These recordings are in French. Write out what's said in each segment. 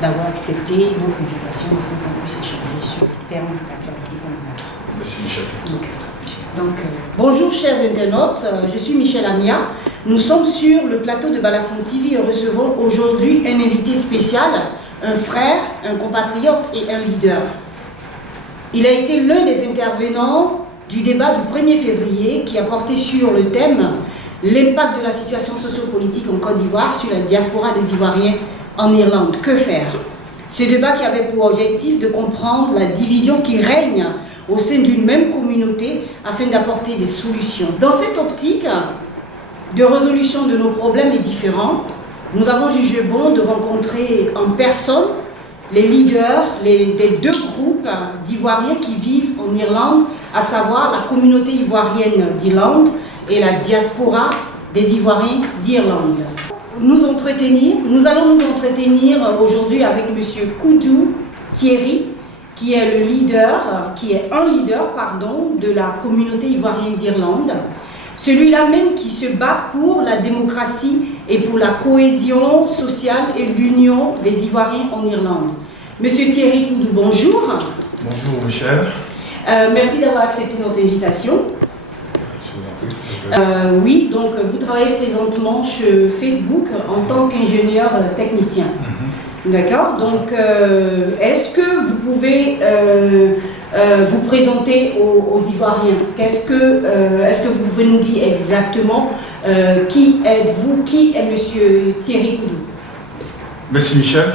d'avoir accepté notre invitation afin qu'on puisse échanger sur des thèmes d'actualité politique. Merci Michel. Bonjour chers internautes, je suis Michel Amia. Nous sommes sur le plateau de Balafon TV et recevons aujourd'hui un invité spécial, un frère, un compatriote et un leader. Il a été l'un des intervenants du débat du 1er février qui a porté sur le thème « L'impact de la situation sociopolitique en Côte d'Ivoire sur la diaspora des Ivoiriens en Irlande. Que faire ?» Ce débat qui avait pour objectif de comprendre la division qui règne au sein d'une même communauté afin d'apporter des solutions. Dans cette optique de résolution de nos problèmes et différents, nous avons jugé bon de rencontrer en personne les leaders des deux groupes d'Ivoiriens qui vivent en Irlande, à savoir la communauté ivoirienne d'Irlande et la diaspora des Ivoiriens d'Irlande. Nous allons nous entretenir aujourd'hui avec M. Koudou Thierry, qui est un leader de la communauté ivoirienne d'Irlande. Celui-là même qui se bat pour la démocratie et pour la cohésion sociale et l'union des Ivoiriens en Irlande. Monsieur Thierry Koudou, bonjour. Bonjour Michel. Merci d'avoir accepté notre invitation. Oui, donc vous travaillez présentement sur Facebook en tant qu'ingénieur technicien. D'accord. Donc, est-ce que vous pouvez vous présenter aux Ivoiriens? Est-ce que vous pouvez nous dire exactement qui êtes-vous? Qui est Monsieur Thierry Koudou? Merci Michel.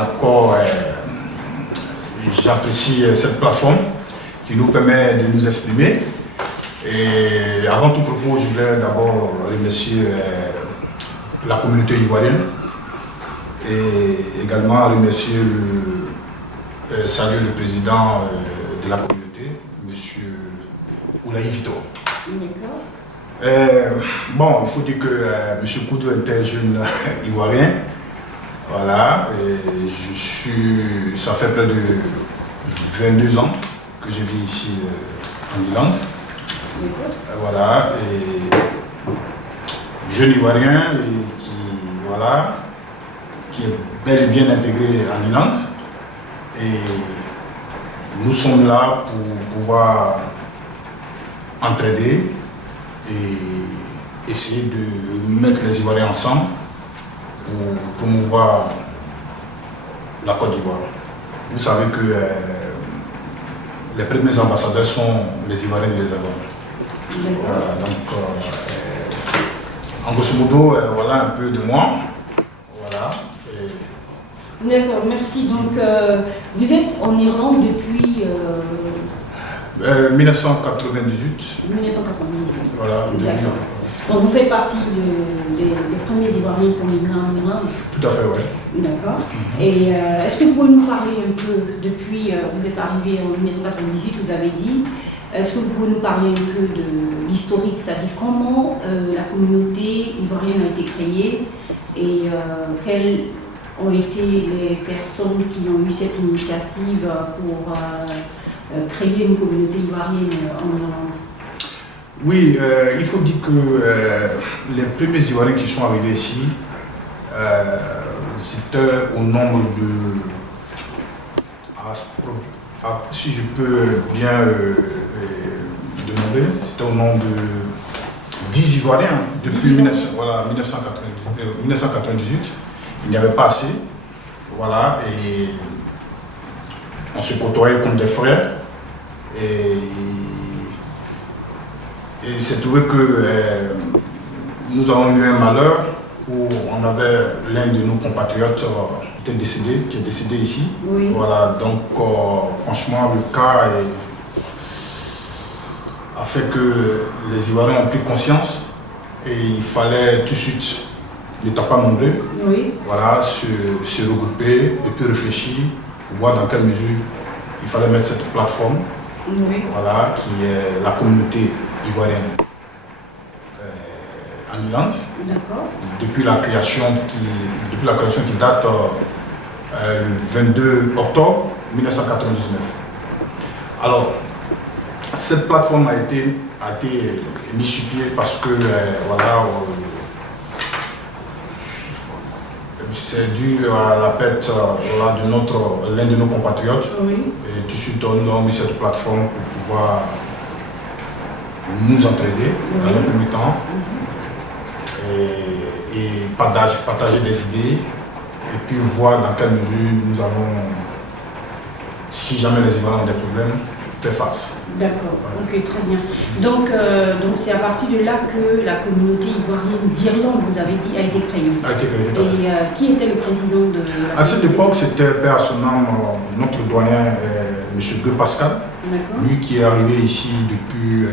Encore, j'apprécie cette plateforme qui nous permet de nous exprimer. Et avant tout propos, je voulais d'abord remercier la communauté ivoirienne et également remercier saluer le président de la communauté, M. Oulaï Vito. Bon, il faut dire que M. Koudou était un jeune ivoirien. Voilà, et ça fait près de 22 ans que je vis ici en Irlande. Voilà, et jeune ivoirien qui est bel et bien intégré en Irlande. Et nous sommes là pour pouvoir entraider et essayer de mettre les Ivoiriens ensemble pour promouvoir la Côte d'Ivoire. Vous savez que les premiers ambassadeurs sont les Ivoiriens et les Hexagone. Voilà, donc, en grosso modo, voilà un peu de moi. Voilà. D'accord, merci. Donc, vous êtes en Irlande depuis 1998. 1998. Voilà. Donc, vous faites partie des premiers Ivoiriens qui ont migré en Irlande? Tout à fait, oui. D'accord. Et est-ce que vous pouvez nous parler un peu, depuis, vous êtes arrivé en 1998, vous avez dit, est-ce que vous pouvez nous parler un peu de l'historique, c'est-à-dire comment la communauté ivoirienne a été créée et quelles ont été les personnes qui ont eu cette initiative pour créer une communauté ivoirienne en Irlande? Oui, il faut dire que les premiers Ivoiriens qui sont arrivés ici, c'était au nombre de, si je peux bien demander, c'était au nombre de 10 Ivoiriens depuis 1998. Il n'y avait pas assez. Voilà, et on se côtoyait comme des frères. Et il s'est trouvé que nous avons eu un malheur où on avait l'un de nos compatriotes qui est décédé ici. Oui. Voilà, donc franchement le cas a fait que les Ivoiriens ont pris conscience et il fallait tout de suite, n'étant pas nombreux, oui, voilà, se regrouper et puis réfléchir, voir dans quelle mesure il fallait mettre cette plateforme, oui, voilà, qui est la communauté ivoirienne en Irlande. D'accord. Depuis la création qui date le 22 octobre 1999. Alors, cette plateforme a été mise sur pied parce que voilà, c'est dû à la perte voilà, de l'un de nos compatriotes. Oui. Et tout de suite, nous avons mis cette plateforme pour pouvoir nous entraider dans un premier temps et partager des idées et puis voir dans quelle mesure nous allons, si jamais les Ivoiriens ont des problèmes, faire face. D'accord, ok, très bien. Donc c'est à partir de là que la communauté ivoirienne d'Irlande, vous avez dit, a été créée. Et qui était le président de la À cette époque, c'était père à son nom, notre doyen, M. Gueux Pascal, lui qui est arrivé ici depuis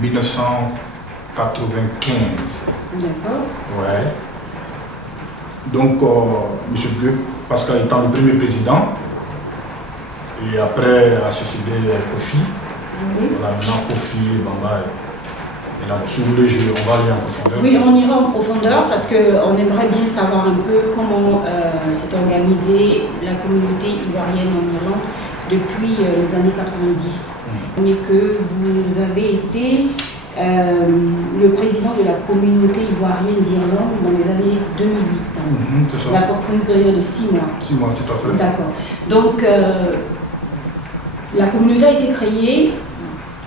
1995. D'accord. Ouais. Donc, M. Gueux Pascal étant le premier président, et après a succédé Kofi. Voilà, maintenant Kofi et Bamba. Et là, si vous voulez, on va aller en profondeur. Oui, on ira en profondeur parce qu'on aimerait bien savoir un peu comment s'est organisée la communauté ivoirienne en Irlande depuis les années 90. Mais que vous avez été le président de la communauté ivoirienne d'Irlande dans les années 2008. C'est ça. D'accord, pour une période de 6 mois. 6 mois, tout à fait. D'accord. Donc, la communauté a été créée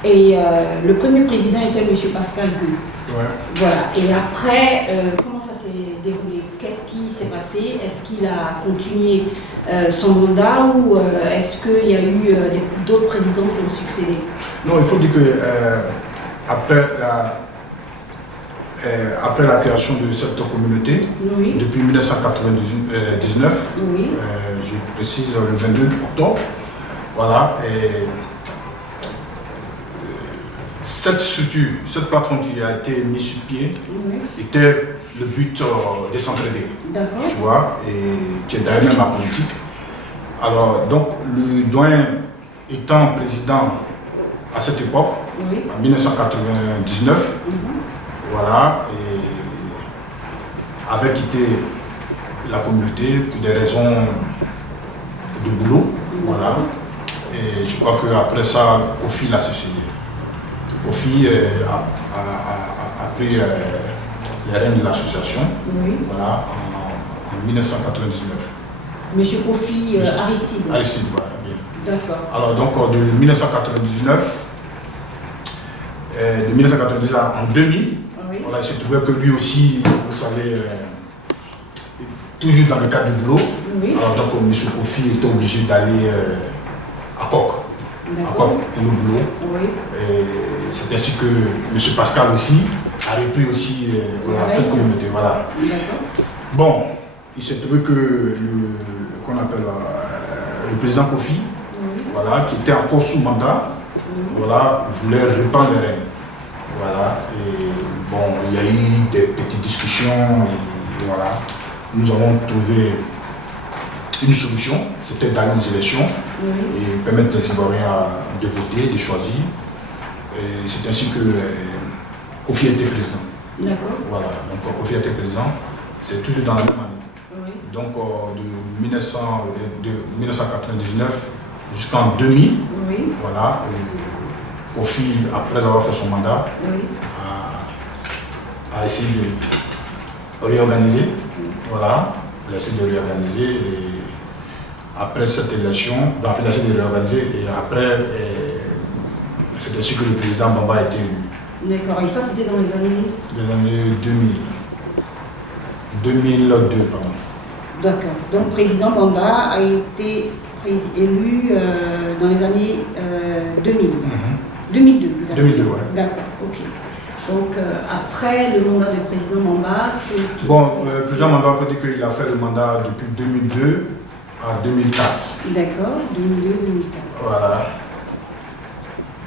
et le premier président était M. Pascal Gueux. Ouais. Voilà. Et après, comment ça s'est déroulé? Qu'est-ce qui s'est passé? Est-ce qu'il a continué son mandat ou est-ce qu'il y a eu d'autres présidents qui ont succédé? Non, il faut dire que après la création de cette communauté, depuis 1999, je précise le 22 octobre, voilà, et cette structure, cette plateforme qui a été mise sur pied, était le but de s'entraider, tu vois, et qui est d'ailleurs même la politique. Alors, donc, le doyen étant président à cette époque, en 1999, voilà, et avait quitté la communauté pour des raisons de boulot, voilà. Et je crois qu'après ça, Kofi l'a succédé. Kofi a pris les rênes de l'association, voilà, en 1999. Monsieur Kofi Aristide. Aristide, voilà, bien. D'accord. Alors donc de 1999, de 1999 en 2000, voilà, il se trouvait que lui aussi, vous savez, toujours dans le cadre du boulot, alors donc M. Kofi était obligé d'aller à Coq pour le boulot. Et c'est ainsi que M. Pascal aussi a repris aussi voilà, cette communauté. Voilà. Bon, il s'est trouvé que le président Kofi, voilà, qui était encore sous mandat, voilà, voulait reprendre les rênes. Voilà, et bon, il y a eu des petites discussions, et voilà, nous avons trouvé une solution, c'était d'aller aux élections et permettre les Ivoiriens de voter, de choisir. Et c'est ainsi que Kofi était président. D'accord. Voilà, donc Kofi était président, c'est toujours dans la même année. Donc de 1999 jusqu'en 2000, voilà, Kofi, après avoir fait son mandat, a essayé de réorganiser. Voilà, il a essayé de réorganiser et après cette élection, il a essayé de réorganiser et après, c'est ainsi que le président Bamba a été élu. D'accord, et ça c'était dans les années? Les années 2000. 2002, pardon. D'accord, donc président Bamba a été élu dans les années 2000. 2002, vous avez 2002, dit. ouais. D'accord, ok. Donc après le mandat du président Bamba... Bon, le président Bamba, il faut dire qu'il a fait le mandat depuis 2002 à 2004. D'accord, 2002-2004. Voilà.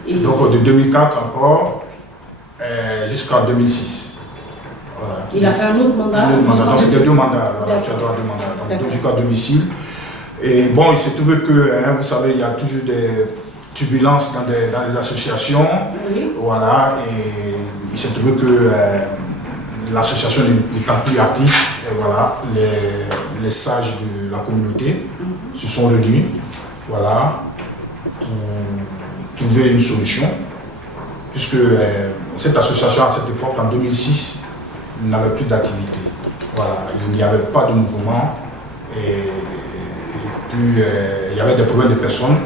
Et donc de 2004 encore jusqu'à 2006. Voilà. Il a fait un autre mandat? Un autre mandat, donc c'était 2 mandats. Voilà, tu as droit à 2 mandats. Donc jusqu'à domicile. Et bon, il s'est trouvé que, vous savez, il y a toujours des turbulences dans les associations. Voilà, et il s'est trouvé que l'association n'étant plus active, et voilà, les sages de la communauté se sont réunis, voilà, pour trouver une solution, puisque cette association à cette époque, en 2006, n'avait plus d'activité. Voilà, il n'y avait pas de mouvement. Et puis, il y avait des problèmes de personnes.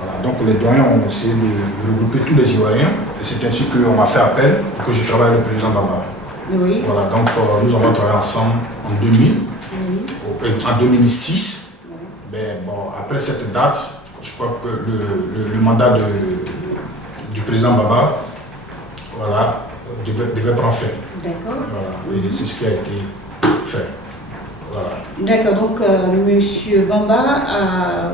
Voilà, donc les doyens ont essayé de regrouper tous les Ivoiriens. Et c'est ainsi qu'on m'a fait appel pour que je travaille avec le président Bamba. Oui. Voilà, donc nous avons travaillé ensemble en 2000, en 2006. Oui. Mais bon, après cette date, je crois que le mandat du président Baba, voilà, devait prendre fin. D'accord. Voilà, et c'est ce qui a été fait. Voilà. D'accord, donc M. Bamba a,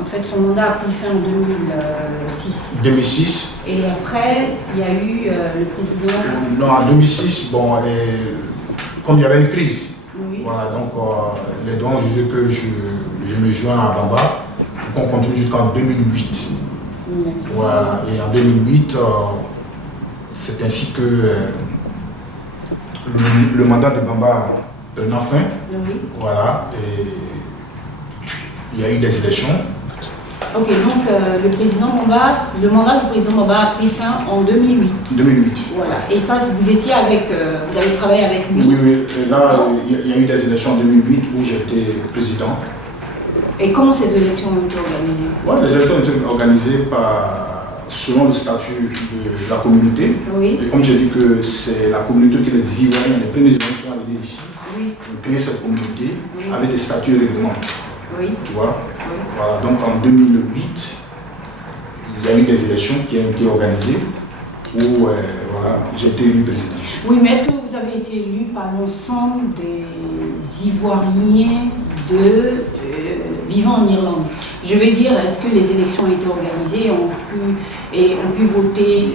en fait, son mandat a pris fin en 2006. 2006. Et après, il y a eu le président... Non, en 2006, bon, comme il y avait une crise, oui. Voilà, donc les doyens ont jugé que je me joins à Bamba pour qu'on continue jusqu'en 2008. Voilà, et en 2008, c'est ainsi que le mandat de Bamba prenant fin. Oui. Voilà, et il y a eu des élections. Ok, donc le mandat du président Bamba a pris fin en 2008. 2008. Voilà, et ça, vous étiez avec, vous avez travaillé avec lui? Oui, oui, et là, il y a eu des élections en 2008 où j'étais président. Et comment ces élections ont été organisées? Ouais, les élections ont été organisées selon le statut de la communauté. Oui. Et comme j'ai dit que c'est la communauté qui les Ivoiriens, les premiers Ivoiriens sont arrivés ici, oui. Ont créé cette communauté avec des statuts et règlements. Oui. Tu vois? Oui. Voilà, donc en 2008, il y a eu des élections qui ont été organisées où voilà, j'ai été élu président. Oui, mais est-ce que vous avez été élu par l'ensemble des Ivoiriens vivant en Irlande? Je veux dire, est-ce que les élections ont été organisées et ont pu voter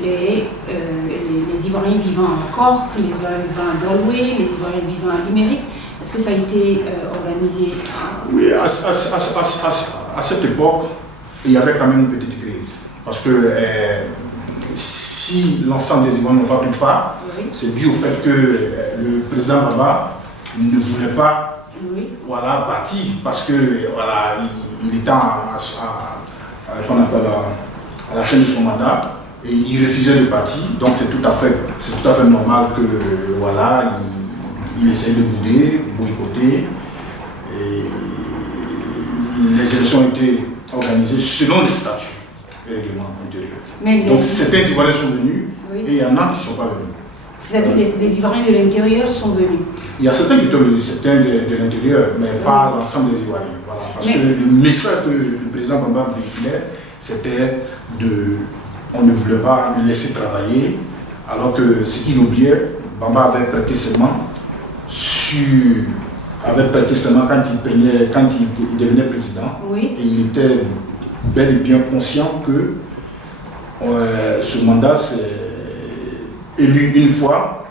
les Ivoiriens vivant à Cork, les Ivoiriens vivant à Galway, les Ivoiriens vivant à Limerick? Est-ce que ça a été organisé? Oui, à cette époque, il y avait quand même une petite crise. Parce que si l'ensemble des Ivoiriens n'ont pas pris part, oui. C'est dû au fait que le président Baba ne voulait pas voilà, partir. Parce que voilà, il était à la fin de son mandat et il refusait de partir. Donc c'est tout à fait normal que voilà, il essayait de bouder, boycotter. Et les élections ont été organisées selon les statuts et règlements intérieurs. Donc certains Ivoiriens sont venus et il y en a qui ne sont pas venus. C'est-à-dire que les Ivoiriens de l'intérieur sont venus? Il y a certains qui sont venus, certains de l'intérieur, mais pas l'ensemble des Ivoiriens. Voilà. Parce que le message que le président Bamba véhiculait, c'était on ne voulait pas le laisser travailler, alors que ce qu'il oubliait, Bamba avait prêté serment quand il devenait président. Oui. Et il était bel et bien conscient que ce mandat, c'est élu une fois,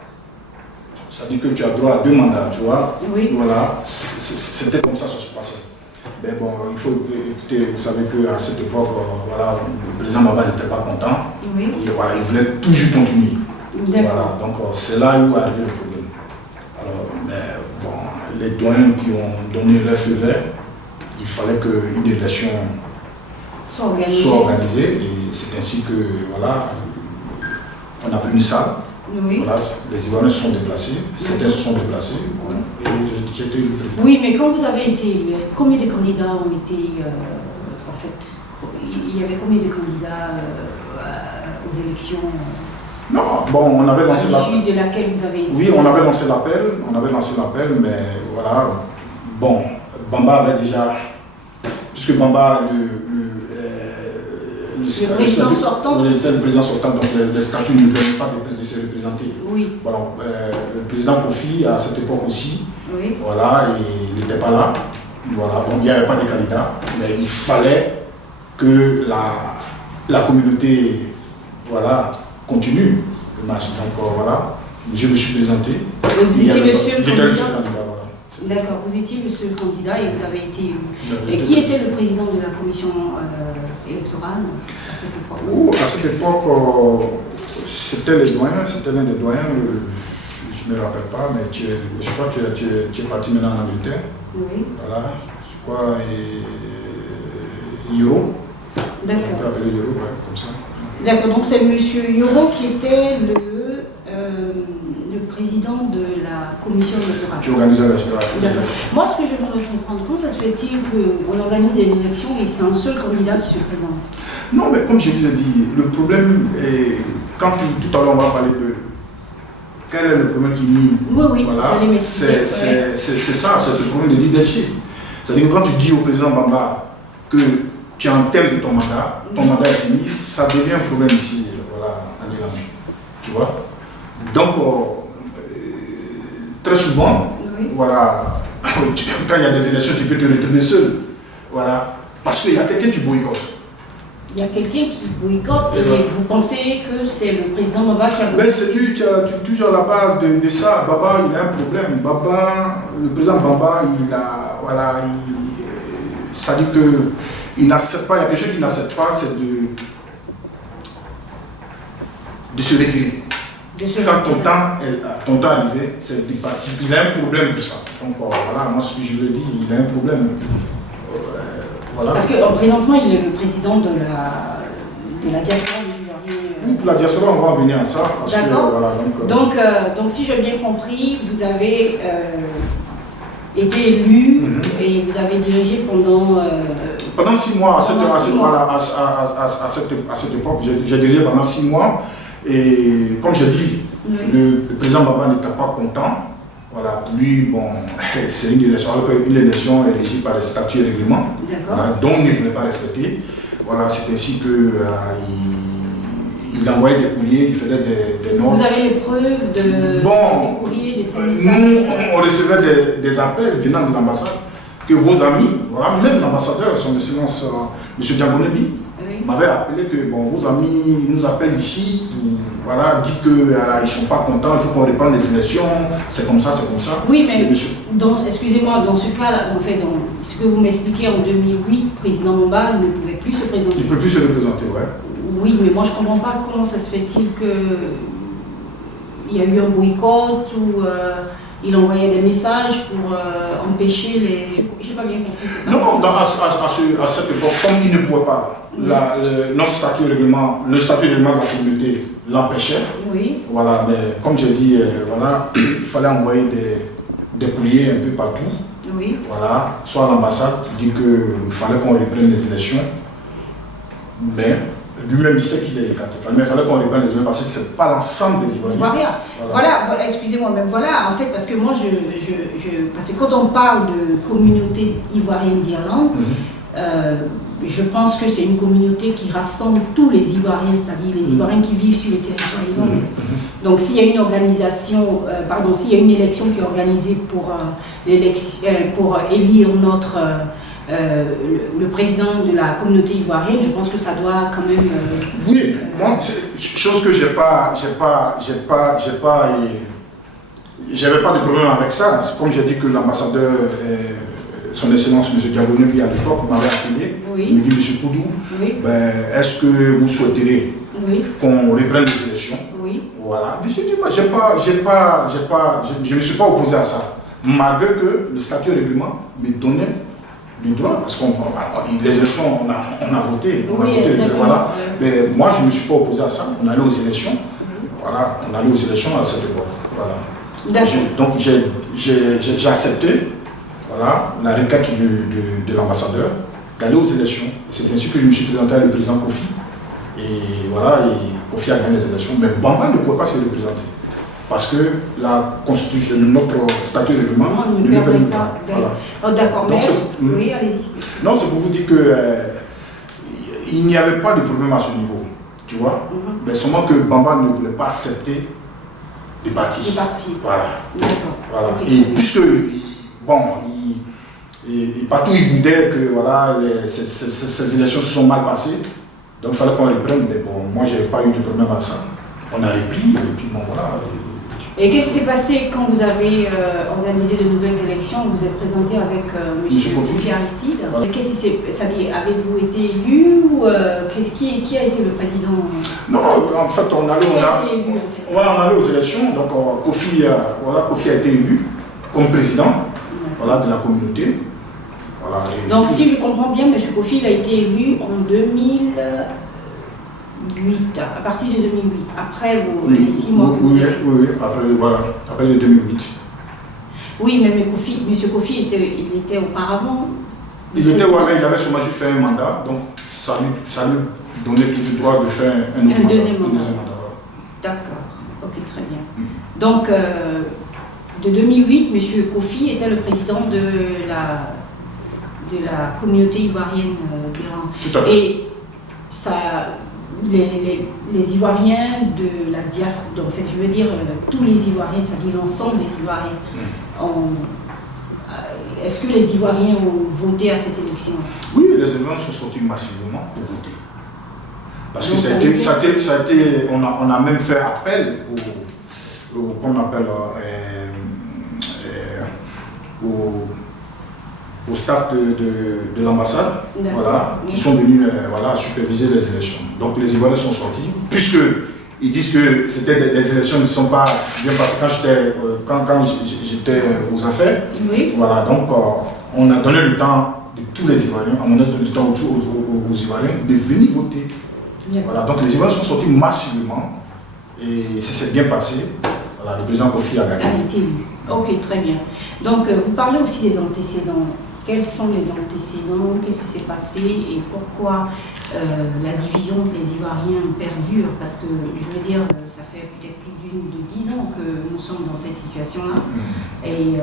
ça dit que tu as droit à 2 mandats, tu vois. Oui. Voilà, c'était comme ça que ça se passait. Mais bon, il faut écouter, vous savez qu'à cette époque, voilà, le président Baba n'était pas content. Oui. Et voilà, il voulait toujours continuer. Voilà, donc c'est là où a arrivé le problème. Alors, mais bon, les doyens qui ont donné leur feu vert, il fallait qu'une élection soit organisée. Et c'est ainsi que, voilà, on a pris une salle. Oui. Voilà, les Ivoiriens se sont déplacés, certains se sont déplacés, et j'ai été élu président. Oui, mais quand vous avez été élu, combien de candidats ont été, en fait, il y avait combien de candidats aux élections? Non, bon, on avait lancé l'appel. De laquelle vous avez été... Oui, on avait lancé l'appel, mais voilà, bon, Bamba avait déjà, puisque Bamba, le président sortant. Le président sortant, donc les statuts ne permettent pas de se représenter. Oui. Voilà, le président Kofi, à cette époque aussi, oui. Voilà, il n'était pas là. Voilà, bon, il n'y avait pas de candidat, mais il fallait que la communauté voilà, continue le match. Donc voilà, je me suis présenté. Et vous étiez le seul candidat. Voilà. D'accord, vous étiez le seul candidat et vous avez été élu. Et qui était le président de la commission électorale à cette époque? À cette époque, c'était les doyens, c'était l'un des doyens, je ne me rappelle pas, mais je crois que tu es parti maintenant en Angleterre. Oui. Voilà, je crois, Yoro. D'accord. On peut appeler Yoro, ouais, comme ça. D'accord, donc c'est M. Yoro qui était le président de la commission électorale. Tu organises l'électorat. Moi, ce que je voudrais comprendre, comment ça se fait-il qu'on organise des élections et c'est un seul candidat qui se présente? Non, mais comme je vous ai dit, le problème est, quand tout à l'heure on va parler de quel est le problème qui mine. Oui, voilà, c'est ça, c'est le problème de leadership. C'est-à-dire que quand tu dis au président Bamba que tu es en terme de ton mandat est fini, ça devient un problème ici, voilà, en Irlande. Tu vois? Donc, très souvent, voilà, quand il y a des élections, tu peux te retrouver seul. Voilà, parce qu'il y a quelqu'un qui boycotte. Il y a quelqu'un qui boycotte et vous pensez que c'est le président Baba qui a boycotté? Mais c'est lui qui a toujours la base de ça. Baba, il a un problème. Baba, le président Baba, il a, voilà, ça dit que il n'accepte pas, il y a quelque chose qu'il n'accepte pas, c'est de se retirer. Quand ton temps est arrivé, c'est de partir. Il a un problème pour ça. Donc voilà, moi ce que je lui ai dit, il a un problème. Voilà. Parce que présentement, il est le président de la diaspora des Ivoiriens. Oui, pour la diaspora, on va en venir à ça. D'accord. Voilà, donc, si j'ai bien compris, vous avez été élu et vous avez dirigé pendant 6 mois, à cette époque, j'ai dirigé pendant 6 mois. Et comme j'ai dit, le président Baba n'était pas content. Voilà, pour lui, bon, c'est une élection, alors qu'une élection est régie par les statuts et règlements, voilà, dont il ne voulait pas respecter. Voilà, c'est ainsi que il envoyait des courriers, il faisait des notes. Vous avez les preuves de ces courriers, de ces messages? Nous, on recevait des appels venant de l'ambassade, que vos amis, voilà, même l'ambassadeur, son excellence, M. Diagonebi, m'avait appelé que bon, vos amis nous appellent ici, voilà, dit qu'ils ne sont pas contents, il faut qu'on reprenne les élections, c'est comme ça, c'est comme ça. Oui, mais excusez-moi, dans ce cas, en fait, dans ce que vous m'expliquez en 2008, président Bamba ne pouvait plus se présenter. Il ne peut plus se représenter, ouais. Oui, mais moi je ne comprends pas comment ça se fait-il qu'il y a eu un boycott ou il envoyait des messages pour empêcher les... Je n'ai pas bien compris. Non, à cette époque, comme il ne pouvait pas, notre statut règlement, le statut règlement de la communauté l'empêchait. Oui. Voilà, mais comme j'ai dit, voilà, il fallait envoyer des courriers un peu partout. Oui. Voilà, soit à l'ambassade, dit qu'il fallait qu'on reprenne les élections. Mais lui-même, il sait qu'il est écarté. Mais il fallait qu'on reprenne les élections parce que ce n'est pas l'ensemble des Ivoiriens. Voilà, excusez-moi, mais voilà, en fait, parce que moi, parce que quand on parle de communauté ivoirienne d'Irlande, je pense que c'est une communauté qui rassemble tous les Ivoiriens, c'est-à-dire les Ivoiriens qui vivent sur le territoire irlandais. Donc s'il y a une organisation, s'il y a une élection qui est organisée pour élire le président de la communauté ivoirienne, je pense que ça doit quand même... Oui, moi, chose que j'avais pas de problème avec ça. Comme j'ai dit que l'ambassadeur, son excellence M. Diagonebi à l'époque m'avait appelé, il me dit M. Koudou, est-ce que vous souhaiterez qu'on reprenne les élections? Voilà. Je dis, moi, je ne me suis pas opposé à ça, malgré que le statut règlement me donnait du droit, parce que les élections, on a voté, voilà. Mais moi, je ne me suis pas opposé à ça. On allait aux élections, voilà, on allait aux élections à cette époque, voilà. Donc j'ai accepté, voilà, la requête de l'ambassadeur d'aller aux élections. C'est ainsi que je me suis présenté avec le président Kofi. Et voilà, et Kofi a gagné les élections. Mais Bamba ne pouvait pas se représenter. Parce que la constitution, notre statut de règlement ne le permet pas. Voilà. Oh, d'accord, mais oui, allez-y. Non, c'est pour vous dire que il n'y avait pas de problème à ce niveau, tu vois. Mais seulement que Bamba ne voulait pas accepter les partis. Voilà. Voilà. Et puisque, bon, partout il boudait que voilà, ces élections se sont mal passées, donc il fallait qu'on reprenne. Mais bon, moi, je n'avais pas eu de problème à ça. On a repris, et puis bon, voilà. Et qu'est-ce qui s'est passé quand vous avez organisé de nouvelles élections? Vous êtes présenté avec M. Kofi Aristide. Voilà. Qu'est-ce qui s'est passé? Avez-vous été élu ou qui a été le président? Non, en fait, on allait aux élections. Donc Kofi a été élu comme président, voilà, de la communauté. Voilà, donc si je comprends bien, M. Kofi il a été élu en 2000. 2008, à partir de 2008, après les 6 mois. Oui, après le 2008. Oui, mais M. Kofi il était auparavant. Il était, mais il avait sûrement juste fait un mandat, donc ça lui donnait toujours le droit de faire un deuxième mandat. D'accord, ok, très bien. Donc, de 2008, M. Kofi était le président de la communauté ivoirienne d'Iran. Tout à fait. Et les Ivoiriens de la diaspora, en fait, je veux dire tous les Ivoiriens, c'est-à-dire l'ensemble des Ivoiriens, est-ce que les Ivoiriens ont voté à cette élection? Oui, les Ivoiriens sont sortis massivement pour voter. Parce que ça a été, on a même fait appel qu'on appelle au staff de l'ambassade, voilà, qui sont venus superviser les élections. Donc les Ivoiriens sont sortis, puisque ils disent que c'était des élections qui ne sont pas bien passées quand j'étais aux affaires. Oui. Voilà, donc on a donné le temps de tous les Ivoiriens, on a donné le temps aux Ivoiriens de venir voter. Voilà, donc les Ivoiriens sont sortis massivement et ça s'est bien passé. Voilà, le président Kofi a gagné. A été élu. Ok, très bien. Donc vous parlez aussi des antécédents. Quels sont les antécédents? Qu'est-ce qui s'est passé et pourquoi la division entre les Ivoiriens perdure? Parce que, je veux dire, ça fait peut-être plus de 10 ans que nous sommes dans cette situation-là. Et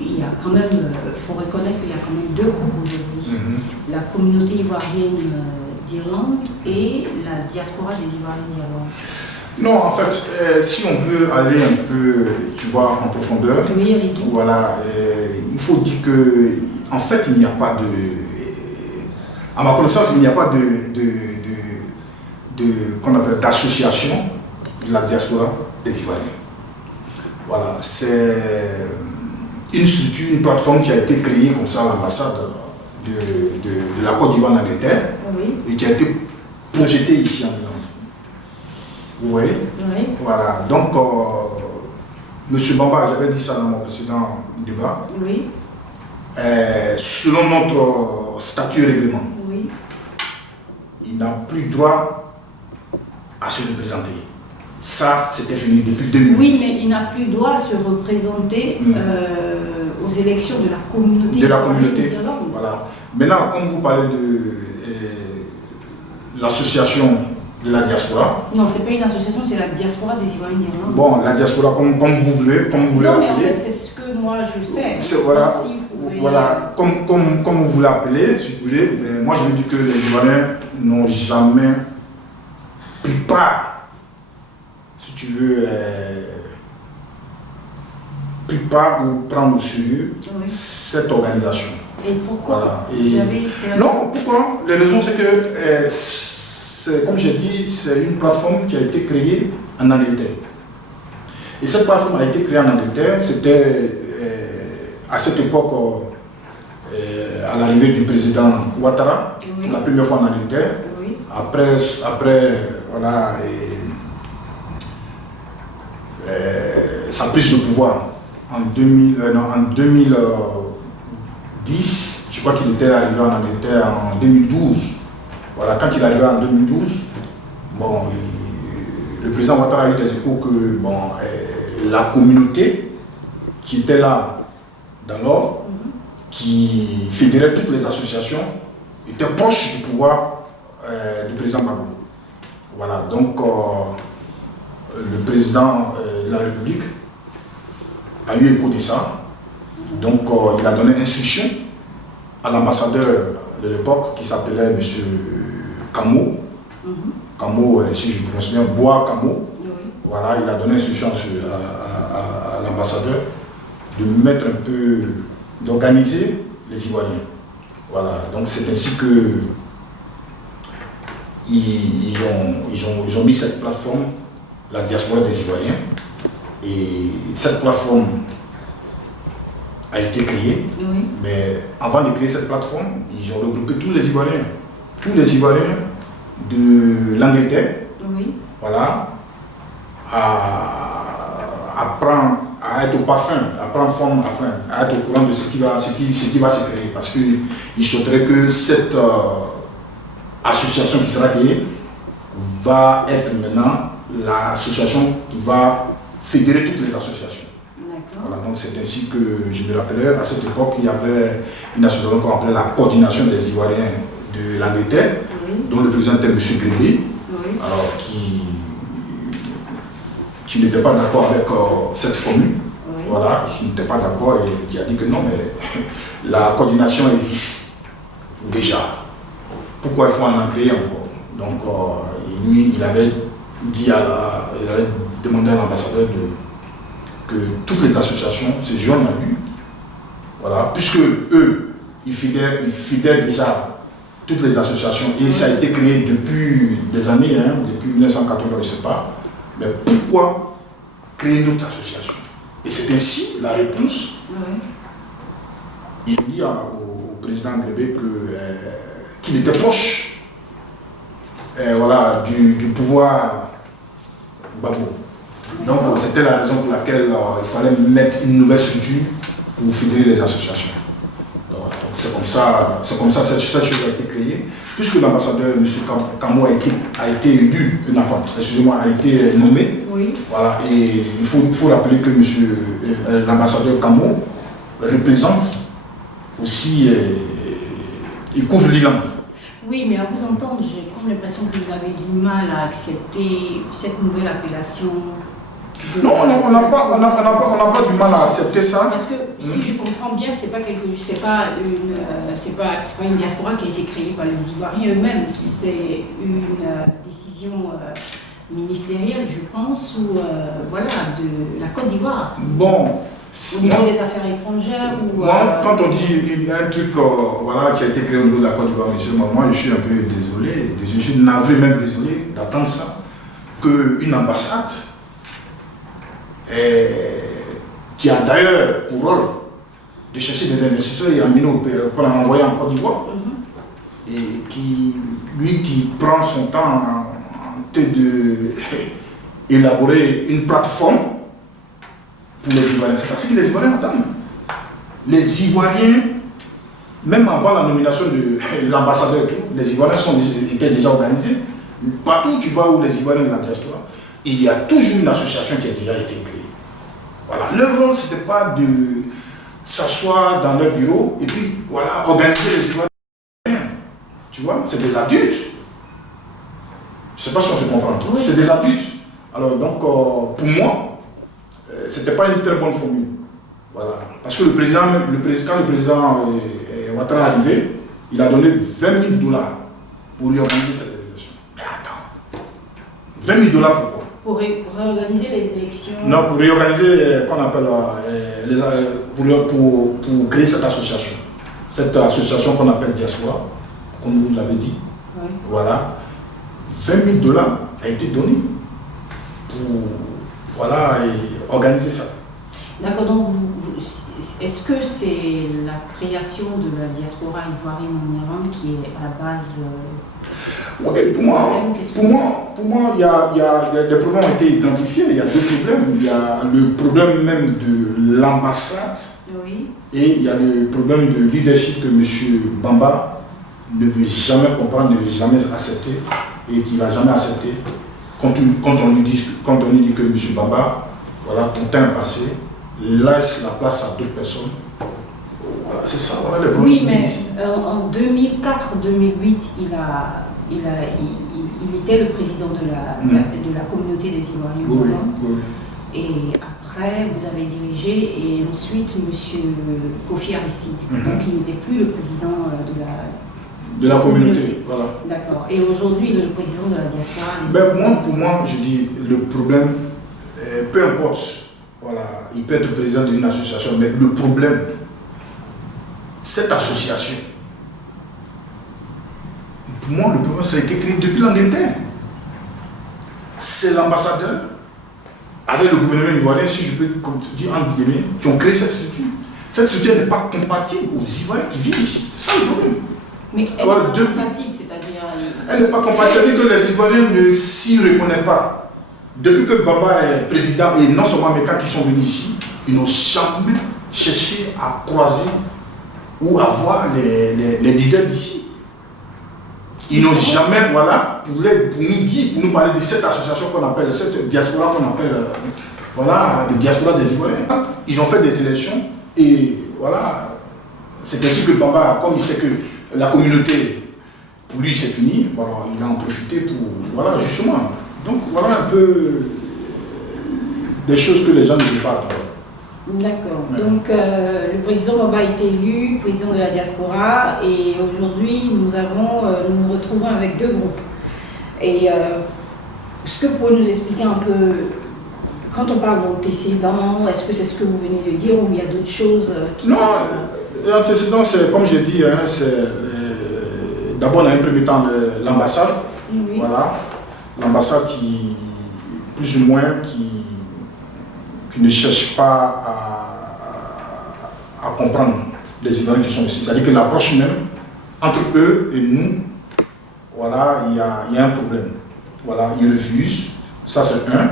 il y a quand même, il faut reconnaître qu'il y a quand même deux groupes aujourd'hui. La communauté ivoirienne d'Irlande et la diaspora des Ivoiriens d'Irlande. Non, en fait, si on veut aller un peu, tu vois, en profondeur, oui, allez-y. Voilà, il faut dire que, en fait, il n'y a pas de, à ma connaissance, il n'y a pas qu'on appelle d'association de la diaspora des Ivoiriens. Voilà, c'est une structure, une plateforme qui a été créée comme ça à l'ambassade de la Côte d'Ivoire en Angleterre, oui, et qui a été projetée ici en Irlande. Vous voyez? Oui. Voilà, donc, M. Bamba, j'avais dit ça dans mon précédent débat, oui, selon notre statut et règlement, oui, il n'a plus droit à se représenter. Ça, c'était fini depuis 2008. oui, mais il n'a plus droit à se représenter aux élections de la communauté. De la communauté. d'Irlande. Voilà. Maintenant, comme vous parlez de l'association de la diaspora. Non, c'est pas une association, c'est la diaspora des Ivoiriens d'Irlande. Bon, la diaspora, comme vous voulez non, mais en appeler. fait, c'est ce que moi je sais. Voilà, Si vous pouvez... voilà, comme vous voulez appeler, si vous voulez, mais moi je veux dire que les Ivoiriens n'ont jamais pris part, si tu veux, pris part ou prendre au sérieux cette organisation. Et pourquoi? Voilà. Et non, pourquoi? Les raisons, c'est que, comme j'ai dit, c'est une plateforme qui a été créée en Angleterre. Et cette plateforme a été créée en Angleterre, c'était à cette époque, à l'arrivée du président Ouattara, oui, la première fois en Angleterre. Oui. Après voilà, sa prise de pouvoir en 2010, je crois qu'il était arrivé en Angleterre en 2012. Voilà, quand il est arrivé en 2012, bon, le président Ouattara a eu des échos que bon, la communauté qui était là d'alors, qui fédérait toutes les associations, était proche du pouvoir du président Gbagbo. Voilà, donc le président de la République a eu écho de ça. Donc il a donné instruction à l'ambassadeur de l'époque qui s'appelait M. Camo. Camo, si je prononce bien, Bois Camo. Oui. Voilà, il a donné instruction à l'ambassadeur de mettre un peu, d'organiser les Ivoiriens. Voilà, donc c'est ainsi que ils ont mis cette plateforme, la diaspora des Ivoiriens, et cette plateforme a été créée, Oui. mais avant de créer cette plateforme, ils ont regroupé tous les Ivoiriens de l'Angleterre, Oui. voilà, à être au parfum, à prendre forme, à être au courant de ce qui va se créer, parce qu'ils souhaiteraient que cette association qui sera créée va être maintenant l'association qui va fédérer toutes les associations. Voilà, donc c'est ainsi que je me rappelais, à cette époque, il y avait une association qu'on appelait la coordination des Ivoiriens de l'Angleterre, dont le président était M. Grébé, alors qui n'était pas d'accord avec cette formule, voilà, qui n'était pas d'accord et qui a dit que non, mais la coordination existe déjà. Pourquoi il faut en créer encore? Donc, lui, il avait demandé à l'ambassadeur que toutes les associations se joignent à lui, voilà, puisque eux, ils fédèrent déjà toutes les associations et ça a été créé depuis des années, hein, depuis 1980, je ne sais pas, mais pourquoi créer une autre association? Et c'est ainsi la réponse. Il dit au président Grébé qu'il était proche voilà, du pouvoir Gbagbo. Donc c'était la raison pour laquelle il fallait mettre une nouvelle structure pour fédérer les associations. C'est comme ça cette chose a été créée. Puisque l'ambassadeur M. Camo a été élu, a été nommé. Voilà, et il faut rappeler que l'ambassadeur Camo représente aussi, il couvre l'Irlande. Oui, mais à vous entendre, j'ai comme l'impression que vous avez du mal à accepter cette nouvelle appellation. Non, on n'a pas du mal à accepter ça. Parce que si je comprends bien, c'est pas une diaspora qui a été créée par les Ivoiriens eux-mêmes. C'est une décision ministérielle, je pense, ou voilà, de la Côte d'Ivoire. Bon. Au niveau des affaires étrangères ou, quand on dit il y a un truc voilà, qui a été créé au niveau de la Côte d'Ivoire, monsieur, moi je suis un peu désolé, je suis navré même désolé d'attendre ça, qu'une ambassade qui a d'ailleurs pour rôle de chercher des investisseurs et amener qu'on a envoyé en Côte d'Ivoire, et qui prend son temps en tête d'élaborer une plateforme pour les Ivoiriens. C'est parce que les Ivoiriens attendent. Les Ivoiriens, même avant la nomination de l'ambassadeur, les Ivoiriens étaient déjà organisés. Partout où tu vas où les Ivoiriens de la diaspora, il y a toujours une association qui a déjà été créée. Voilà. Leur rôle, ce n'était pas de s'asseoir dans leur bureau et puis voilà, organiser les Ivoiriens. Tu vois, c'est des adultes. Je ne sais pas si on se comprend. Oui. C'est des adultes. Alors donc, pour moi, c'était pas une très bonne formule. Voilà. Parce que quand le président Ouattara est arrivé, il a donné 20 000 $ pour réorganiser cette élection. Mais attends, 20 000 $ pourquoi? Pour réorganiser les élections? Non, pour réorganiser, qu'on appelle, pour créer cette association. Cette association qu'on appelle Diaspora, comme vous l'avez dit. Oui. Voilà. 20 000 $ a été donné pour voilà, organiser ça. D'accord, donc est-ce que c'est la création de la diaspora ivoirienne en Iran qui est à la base oui, pour moi, il y a des problèmes ont été identifiés, il y a deux problèmes. Il y a le problème même de l'ambassade, oui, et il y a le problème de leadership que M. Bamba ne veut jamais comprendre, ne veut jamais accepter et qui ne va jamais accepter. Quand on lui dit que M. Bamba, voilà, ton temps est passé, laisse la place à d'autres personnes. Voilà, c'est ça, voilà les problèmes. Oui, mais en 2004-2008, il était le président de la communauté des Ivoiriens. Oui, oui. Et après, vous avez dirigé, et ensuite, M. Kofi Aristide. Donc, il n'était plus le président de la communauté. Voilà. D'accord. Et aujourd'hui, il est le président de la diaspora. Mais pour moi, je dis, le problème, peu importe, voilà, il peut être président d'une association, mais le problème, cette association, pour moi, le problème, ça a été créé depuis l'Angleterre. C'est l'ambassadeur, avec le gouvernement ivoirien, si je peux dire entre guillemets, qui ont créé cette structure. Cette structure n'est pas compatible aux Ivoiriens qui vivent ici. C'est ça le problème. Mais elle n'est pas compatible, c'est-à-dire... Elle n'est pas compatible, c'est-à-dire que les Ivoiriens ne s'y reconnaissent pas. Depuis que Bamba est président, et non seulement, mais quand ils sont venus ici, ils n'ont jamais cherché à croiser ou à voir les leaders d'ici. Ils n'ont jamais, voilà, pour nous dire, pour nous parler de cette association qu'on appelle, cette diaspora qu'on appelle, voilà, le diaspora des Ivoiriens. Ils ont fait des élections et voilà, c'est ainsi que Bamba, comme il sait que la communauté, pour lui c'est fini, voilà, il a en profité pour, voilà, justement. Donc voilà un peu des choses que les gens ne veulent pas attendre. D'accord. Ouais. Donc le président Bamba a été élu président de la diaspora et aujourd'hui nous nous retrouvons avec deux groupes. Et est-ce que vous pouvez nous expliquer un peu, quand on parle d'antécédents, est-ce que c'est ce que vous venez de dire ou il y a d'autres choses qui... Non, l'antécédent c'est comme j'ai dit, hein, c'est d'abord dans un premier temps l'ambassade, oui. Voilà, l'ambassade qui plus ou moins qui ne cherchent pas à comprendre les Ivoiriens qui sont ici. C'est-à-dire que l'approche même, entre eux et nous, voilà, il y a un problème. Voilà, ils refusent, ça c'est un.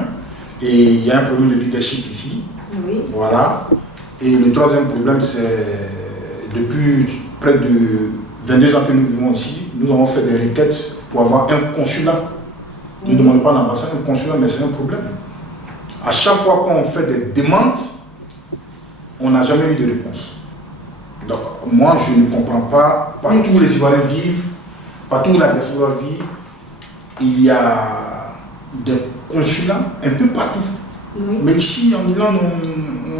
Et il y a un problème de leadership ici. Oui. Voilà. Et le troisième problème, c'est depuis près de 22 ans que nous vivons ici, nous avons fait des requêtes pour avoir un consulat. Nous ne demandons pas l'ambassade, un consulat, mais c'est un problème. À chaque fois qu'on fait des demandes, on n'a jamais eu de réponse. Donc, moi, je ne comprends pas, partout où les Ivoiriens vivent, partout où la diaspora vit, il y a des consulats un peu partout. Oui. Mais ici, en Irlande,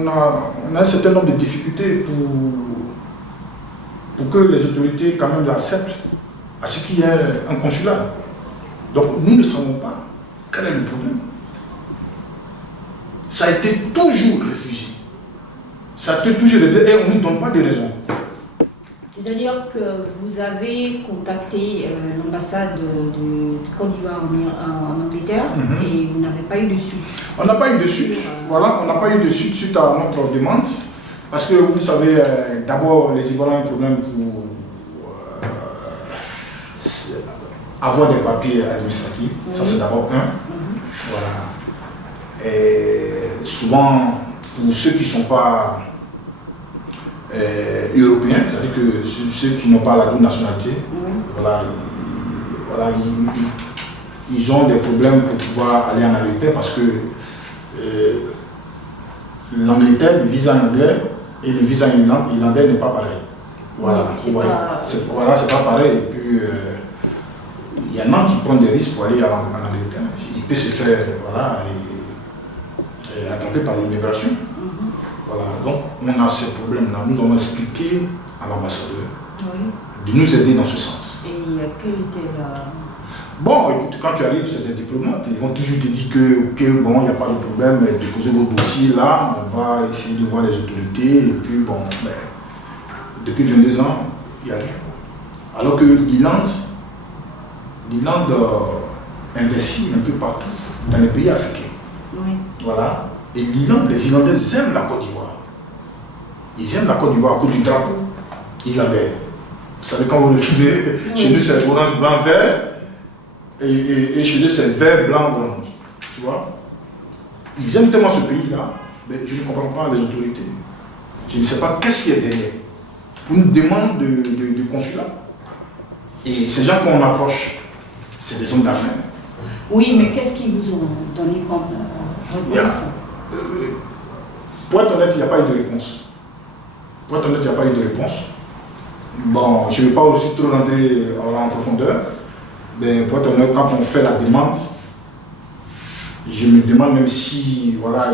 on a un certain nombre de difficultés pour que les autorités quand même acceptent à ce qu'il y ait un consulat. Donc, nous ne savons pas quel est le problème. Ça a été toujours refusé. Ça a été toujours refusé et on ne nous donne pas de raison. C'est-à-dire que vous avez contacté l'ambassade de Côte d'Ivoire en Angleterre et vous n'avez pas eu de suite. On n'a pas eu de suite. Voilà, on n'a pas eu de suite suite à notre demande. Parce que vous savez, d'abord, les Ivoiriens ont un problème pour avoir des papiers administratifs. Oui. Ça, c'est d'abord un. Voilà. Et souvent, pour ceux qui ne sont pas européens, c'est-à-dire que ceux qui n'ont pas la double nationalité, voilà, ils ont des problèmes pour pouvoir aller en Angleterre parce que l'Angleterre, le visa anglais et le visa irlandais n'est pas pareil. Voilà, c'est pas pareil. Et puis, il y en a qui prennent des risques pour aller en Angleterre. Il peut se faire, voilà, attrapé par l'immigration. Voilà, donc on a ces problèmes-là. Nous avons expliqué à l'ambassadeur de nous aider dans ce sens. Et quelle était la... Bon, écoute, quand tu arrives, c'est des diplomates. Ils vont toujours te dire que bon, il n'y a pas de problème, déposez vos dossiers là, on va essayer de voir les autorités. Et puis bon, depuis 22 ans, il n'y a rien. Alors que l'Irlande investit un peu partout dans les pays africains. Oui. Voilà. Et l'Irlande, les Irlandais aiment la Côte d'Ivoire. Ils aiment la Côte d'Ivoire à cause du drapeau irlandais. Vous savez, quand vous regardez, chez nous c'est orange, blanc, vert, et chez eux c'est vert, blanc, orange. Tu vois? Ils aiment tellement ce pays-là, mais je ne comprends pas les autorités. Je ne sais pas qu'est-ce qu'il y a derrière. Pour une demande de consulat. Et ces gens qu'on approche, c'est des hommes d'affaires. Oui, mais qu'est-ce qu'ils vous ont donné comme réponse? Pour être honnête, il n'y a pas eu de réponse. Pour être honnête, il n'y a pas eu de réponse. Bon, je ne vais pas aussi trop rentrer en profondeur, mais pour être honnête, quand on fait la demande, je me demande même si, voilà,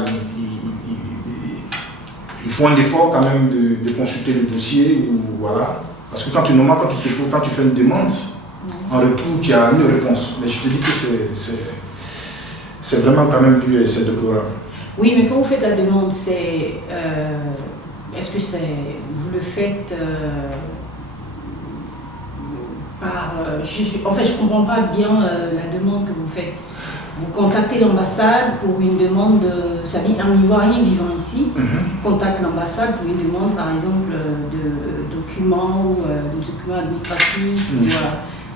il faut un effort quand même de consulter le dossier, ou voilà. Parce que quand tu fais une demande, en retour, tu as une réponse. Mais je te dis que c'est vraiment quand même c'est déplorable. Oui, mais quand vous faites la demande, c'est... est-ce que vous le faites par... en fait, je ne comprends pas bien la demande que vous faites. Vous contactez l'ambassade pour une demande, ça dit un Ivoirien vivant ici, contacte l'ambassade pour une demande, par exemple, de documents ou de documents administratifs, ou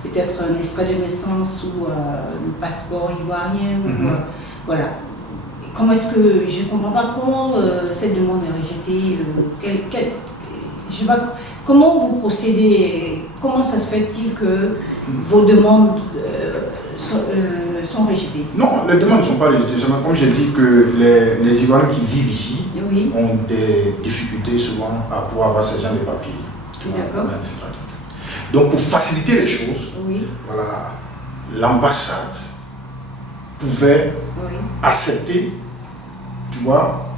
peut-être un extrait de naissance ou le passeport ivoirien, ou, voilà. Comment est-ce que, je ne comprends pas comment cette demande est rejetée, je sais pas, Comment vous procédez? Comment ça se fait-il que vos demandes sont rejetées? Non, les demandes ne sont pas rejetées. Seulement, comme j'ai dit, que les Ivoiriens qui vivent ici ont des difficultés souvent à pouvoir avoir ces gens de papiers. D'accord. Donc, pour faciliter les choses, voilà, l'ambassade pouvait accepter, tu vois,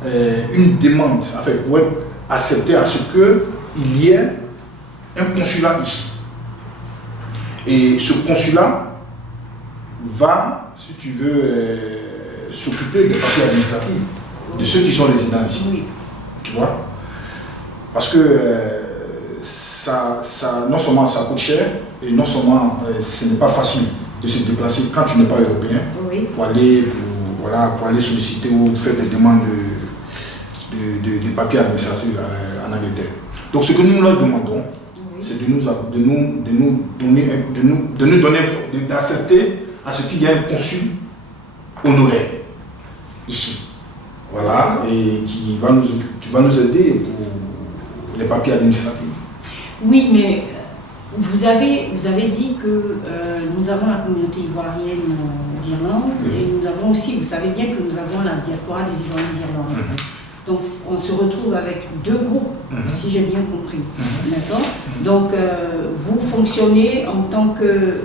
une demande, en fait, pouvait accepter à ce qu'il y ait un consulat ici. Et ce consulat va, si tu veux, s'occuper des papiers administratifs, de ceux qui sont résidents ici. Tu vois? Parce que non seulement ça coûte cher, et non seulement ce n'est pas facile de se déplacer quand tu n'es pas européen pour aller solliciter ou faire des demandes de papiers administratifs en Angleterre. Donc ce que nous leur demandons, c'est d'accepter à ce qu'il y ait un consul honoraire ici. Voilà, et qui va nous aider pour les papiers administratifs. Oui, mais vous avez dit que nous avons la communauté ivoirienne d'Irlande et nous avons aussi, vous savez bien que nous avons la diaspora des Ivoiriens d'Irlande. Donc on se retrouve avec deux groupes, si j'ai bien compris. D'accord. Donc vous fonctionnez en tant que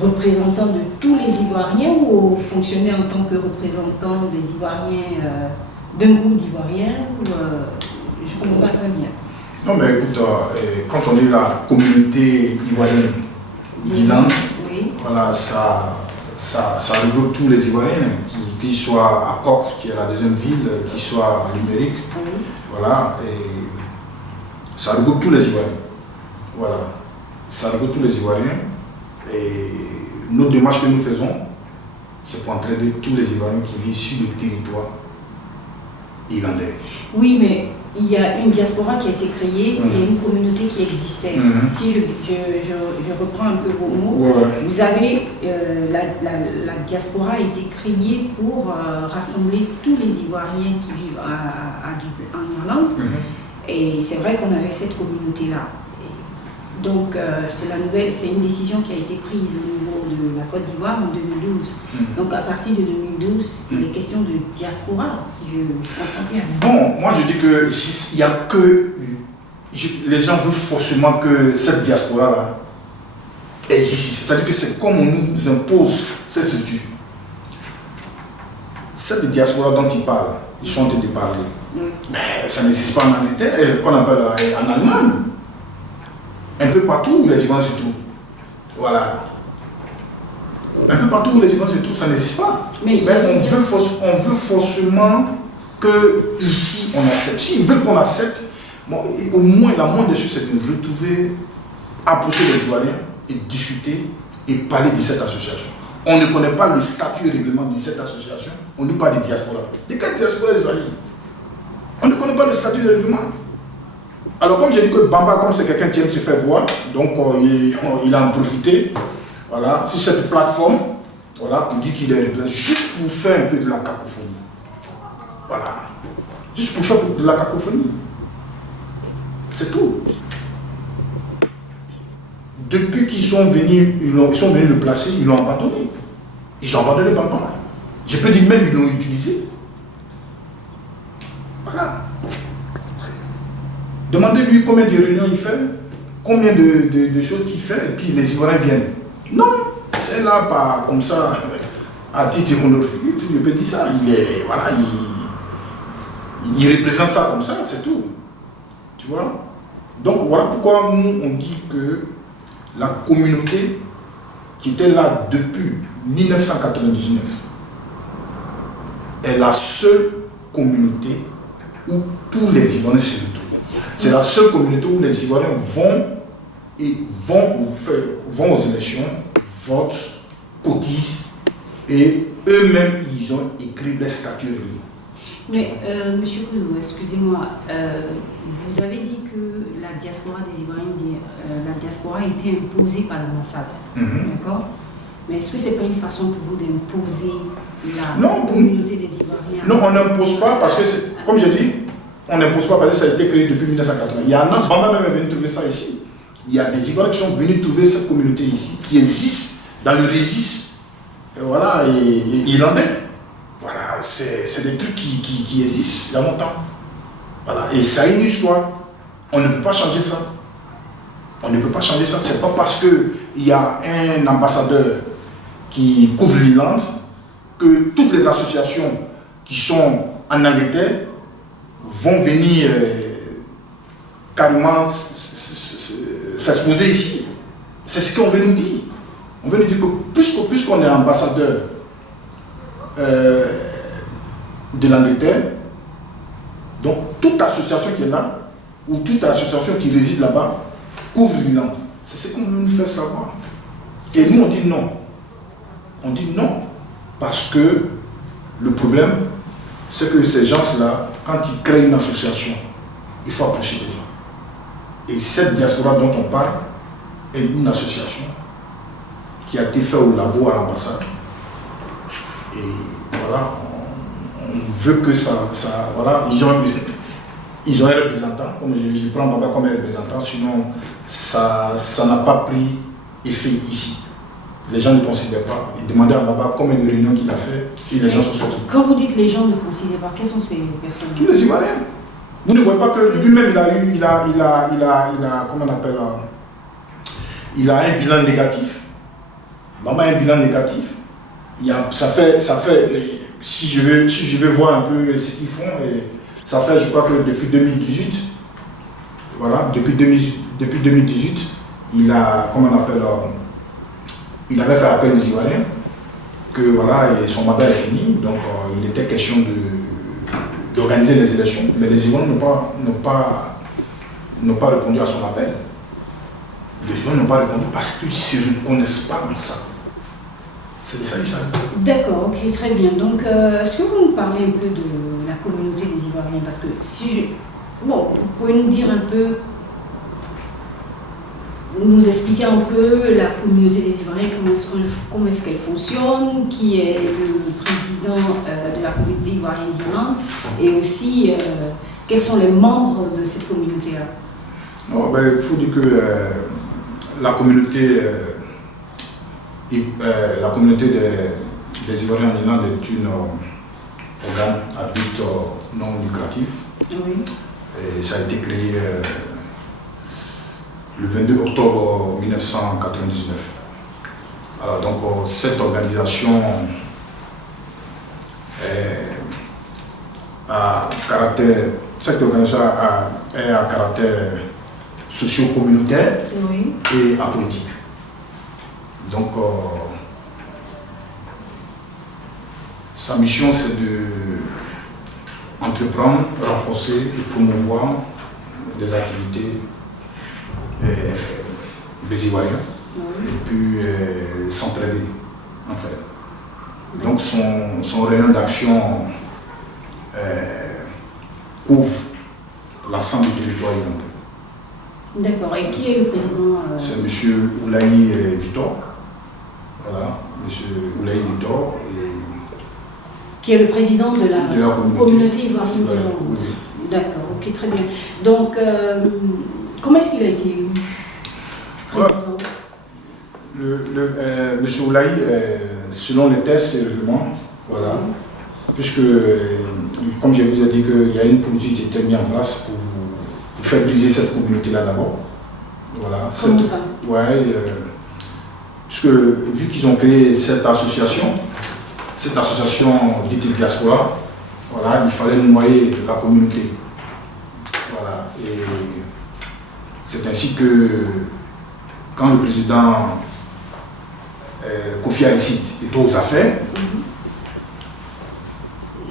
représentant de tous les Ivoiriens ou vous fonctionnez en tant que représentant des Ivoiriens, d'un groupe d'Ivoiriens je ne comprends pas très bien. Non mais écoute, quand on est la communauté ivoirienne d'Irlande, voilà, ça regroupe tous les Ivoiriens, qu'ils soient à Cork, qui est la deuxième ville, qu'ils soient à Limerick, voilà, et ça regroupe tous les Ivoiriens. Voilà, ça regroupe tous les Ivoiriens, et notre démarche que nous faisons, c'est pour entraider tous les Ivoiriens qui vivent sur le territoire irlandais. Oui, mais il y a une diaspora qui a été créée, il y a une communauté qui existait. Si je reprends un peu vos mots, vous avez, la diaspora a été créée pour rassembler tous les Ivoiriens qui vivent en Irlande. Et c'est vrai qu'on avait cette communauté-là. Donc c'est une décision qui a été prise au niveau de la Côte d'Ivoire en 2012. Donc à partir de 2012, il est question de diaspora, si je comprends bien. Bon, moi je dis que il y a que les gens veulent forcément que cette diaspora-là existe. C'est-à-dire que c'est comme on nous impose cette structure. Cette diaspora dont ils parlent, ils sont en train de parler. Mais ça n'existe pas en Angleterre, qu'on appelle en Allemagne. Un peu partout où les Ivoiriens se trouvent. Voilà. Un peu partout où les Ivoiriens se trouvent, ça n'existe pas. Mais on veut forcément que ici on accepte. S'ils veulent qu'on accepte, bon, au moins la moindre des choses, c'est de retrouver, approcher les Ivoiriens et discuter et parler de cette association. On ne connaît pas le statut et le règlement de cette association. On nous parle de diaspora. De quelle diaspora les amis? On ne connaît pas le statut et le règlement. Alors comme j'ai dit que Bamba, comme c'est quelqu'un qui aime se faire voir, donc il a en profité, voilà, sur cette plateforme, voilà, pour dire qu'il est représenté, juste pour faire un peu de la cacophonie. Voilà. Juste pour faire de la cacophonie. C'est tout. Depuis qu'ils sont venus, ils sont venus le placer, ils l'ont abandonné. Ils ont abandonné Bamba. Je peux dire même ils l'ont utilisé. Voilà. Demandez-lui combien de réunions il fait, combien de choses qu'il fait, et puis les Ivoiriens viennent. Non, c'est là, pas comme ça, à titre honorifique, je peux dire ça. Il représente ça comme ça, c'est tout. Tu vois? Donc voilà pourquoi nous, on dit que la communauté qui était là depuis 1999 est la seule communauté où tous les Ivoiriens se retrouvent. C'est la seule communauté où les Ivoiriens vont aux élections, votent, cotisent et eux-mêmes ils ont écrit les statuts. Mais Monsieur Koulou, excusez-moi, vous avez dit que la diaspora des Ivoiriens, la diaspora a été imposée par l'ambassade, d'accord? Mais est-ce que ce n'est pas une façon pour vous d'imposer la communauté des Ivoiriens? Non, on n'impose pas parce que, comme j'ai dit, on n'impose pas parce que ça a été créé depuis 1980. Il y en a, Bamba même est venu trouver ça ici. Il y a des Ivoiriens qui sont venus trouver cette communauté ici, qui existe dans le registre, voilà, et irlandais. Voilà, c'est des trucs qui existent il y a longtemps. Voilà, et ça a une histoire. On ne peut pas changer ça. On ne peut pas changer ça. C'est pas parce qu'il y a un ambassadeur qui couvre l'Irlande que toutes les associations qui sont en Angleterre vont venir carrément s'exposer ici. C'est ce qu'on veut nous dire. On veut nous dire que puisqu'on est ambassadeur de l'Angleterre, donc toute association qui est là, ou toute association qui réside là-bas, couvre l'Irlande. C'est ce qu'on veut nous faire savoir. Et nous, on dit non. On dit non. Parce que le problème, c'est que ces gens-là, quand ils créent une association, il faut approcher les gens. Et cette diaspora dont on parle est une association qui a été faite au labo à l'ambassade. Et voilà, on veut que ça voilà, ils ont un représentant, comme je prends Bamba comme un représentant, sinon ça n'a pas pris effet ici. Les gens ne considèrent pas. Ils demandaient à Bamba combien de réunions qu'il a fait et les gens sont sortis. Quand vous dites les gens ne considèrent pas, quelles sont ces personnes? Tous les Ivoiriens. Vous ne voyez pas que lui-même il a comment on appelle, il a un bilan négatif. Bamba a un bilan négatif. Ça fait si je veux voir un peu ce qu'ils font, et ça fait, je crois que depuis 2018, voilà, depuis 2018, il a, comment on appelle, il avait fait appel aux Ivoiriens, que voilà, et son mandat est fini, donc il était question d'organiser les élections, mais les Ivoiriens n'ont pas répondu à son appel. Les Ivoiriens n'ont pas répondu parce qu'ils ne se reconnaissent pas dans ça. C'est de ça, ça. D'accord, ok, très bien. Donc, est-ce que vous nous parlez un peu de la communauté des Ivoiriens? Parce que bon, vous pouvez nous dire un peu, nous expliquer un peu la communauté des Ivoiriens, comment est-ce qu'elle fonctionne, qui est le président de la communauté ivoirienne d'Irlande, et aussi quels sont les membres de cette communauté-là? Il faut dire que la communauté des Ivoiriens en Irlande est une organe à but non lucratif. Oui. Et ça a été créé le 22 octobre 1999. Alors donc cette organisation est à caractère socio-communautaire, oui, et apolitique. Donc, sa mission, c'est de entreprendre, renforcer et promouvoir des activités des Ivoiriens, oui, et puis s'entraider entre elles. Donc, son rayon d'action couvre l'ensemble du territoire irlandais. D'accord. Et qui est le président C'est M. Oulaï Victor. Voilà, M. Oulaï Victor. Qui est le président de la communauté ivoirienne d'Irlande. Oui. D'accord, ok, très bien. Donc, comment est-ce qu'il a été élu président? M. Oulaï, selon les tests et règlements, voilà, puisque, comme je vous ai dit, qu'il y a une politique qui a été mise en place pour faire briser cette communauté-là d'abord. Voilà. Comment ça? Ouais, puisque vu qu'ils ont créé cette association dite diaspora, voilà, il fallait noyer la communauté. Voilà. Et c'est ainsi que quand le président Kofi Aristide était aux affaires,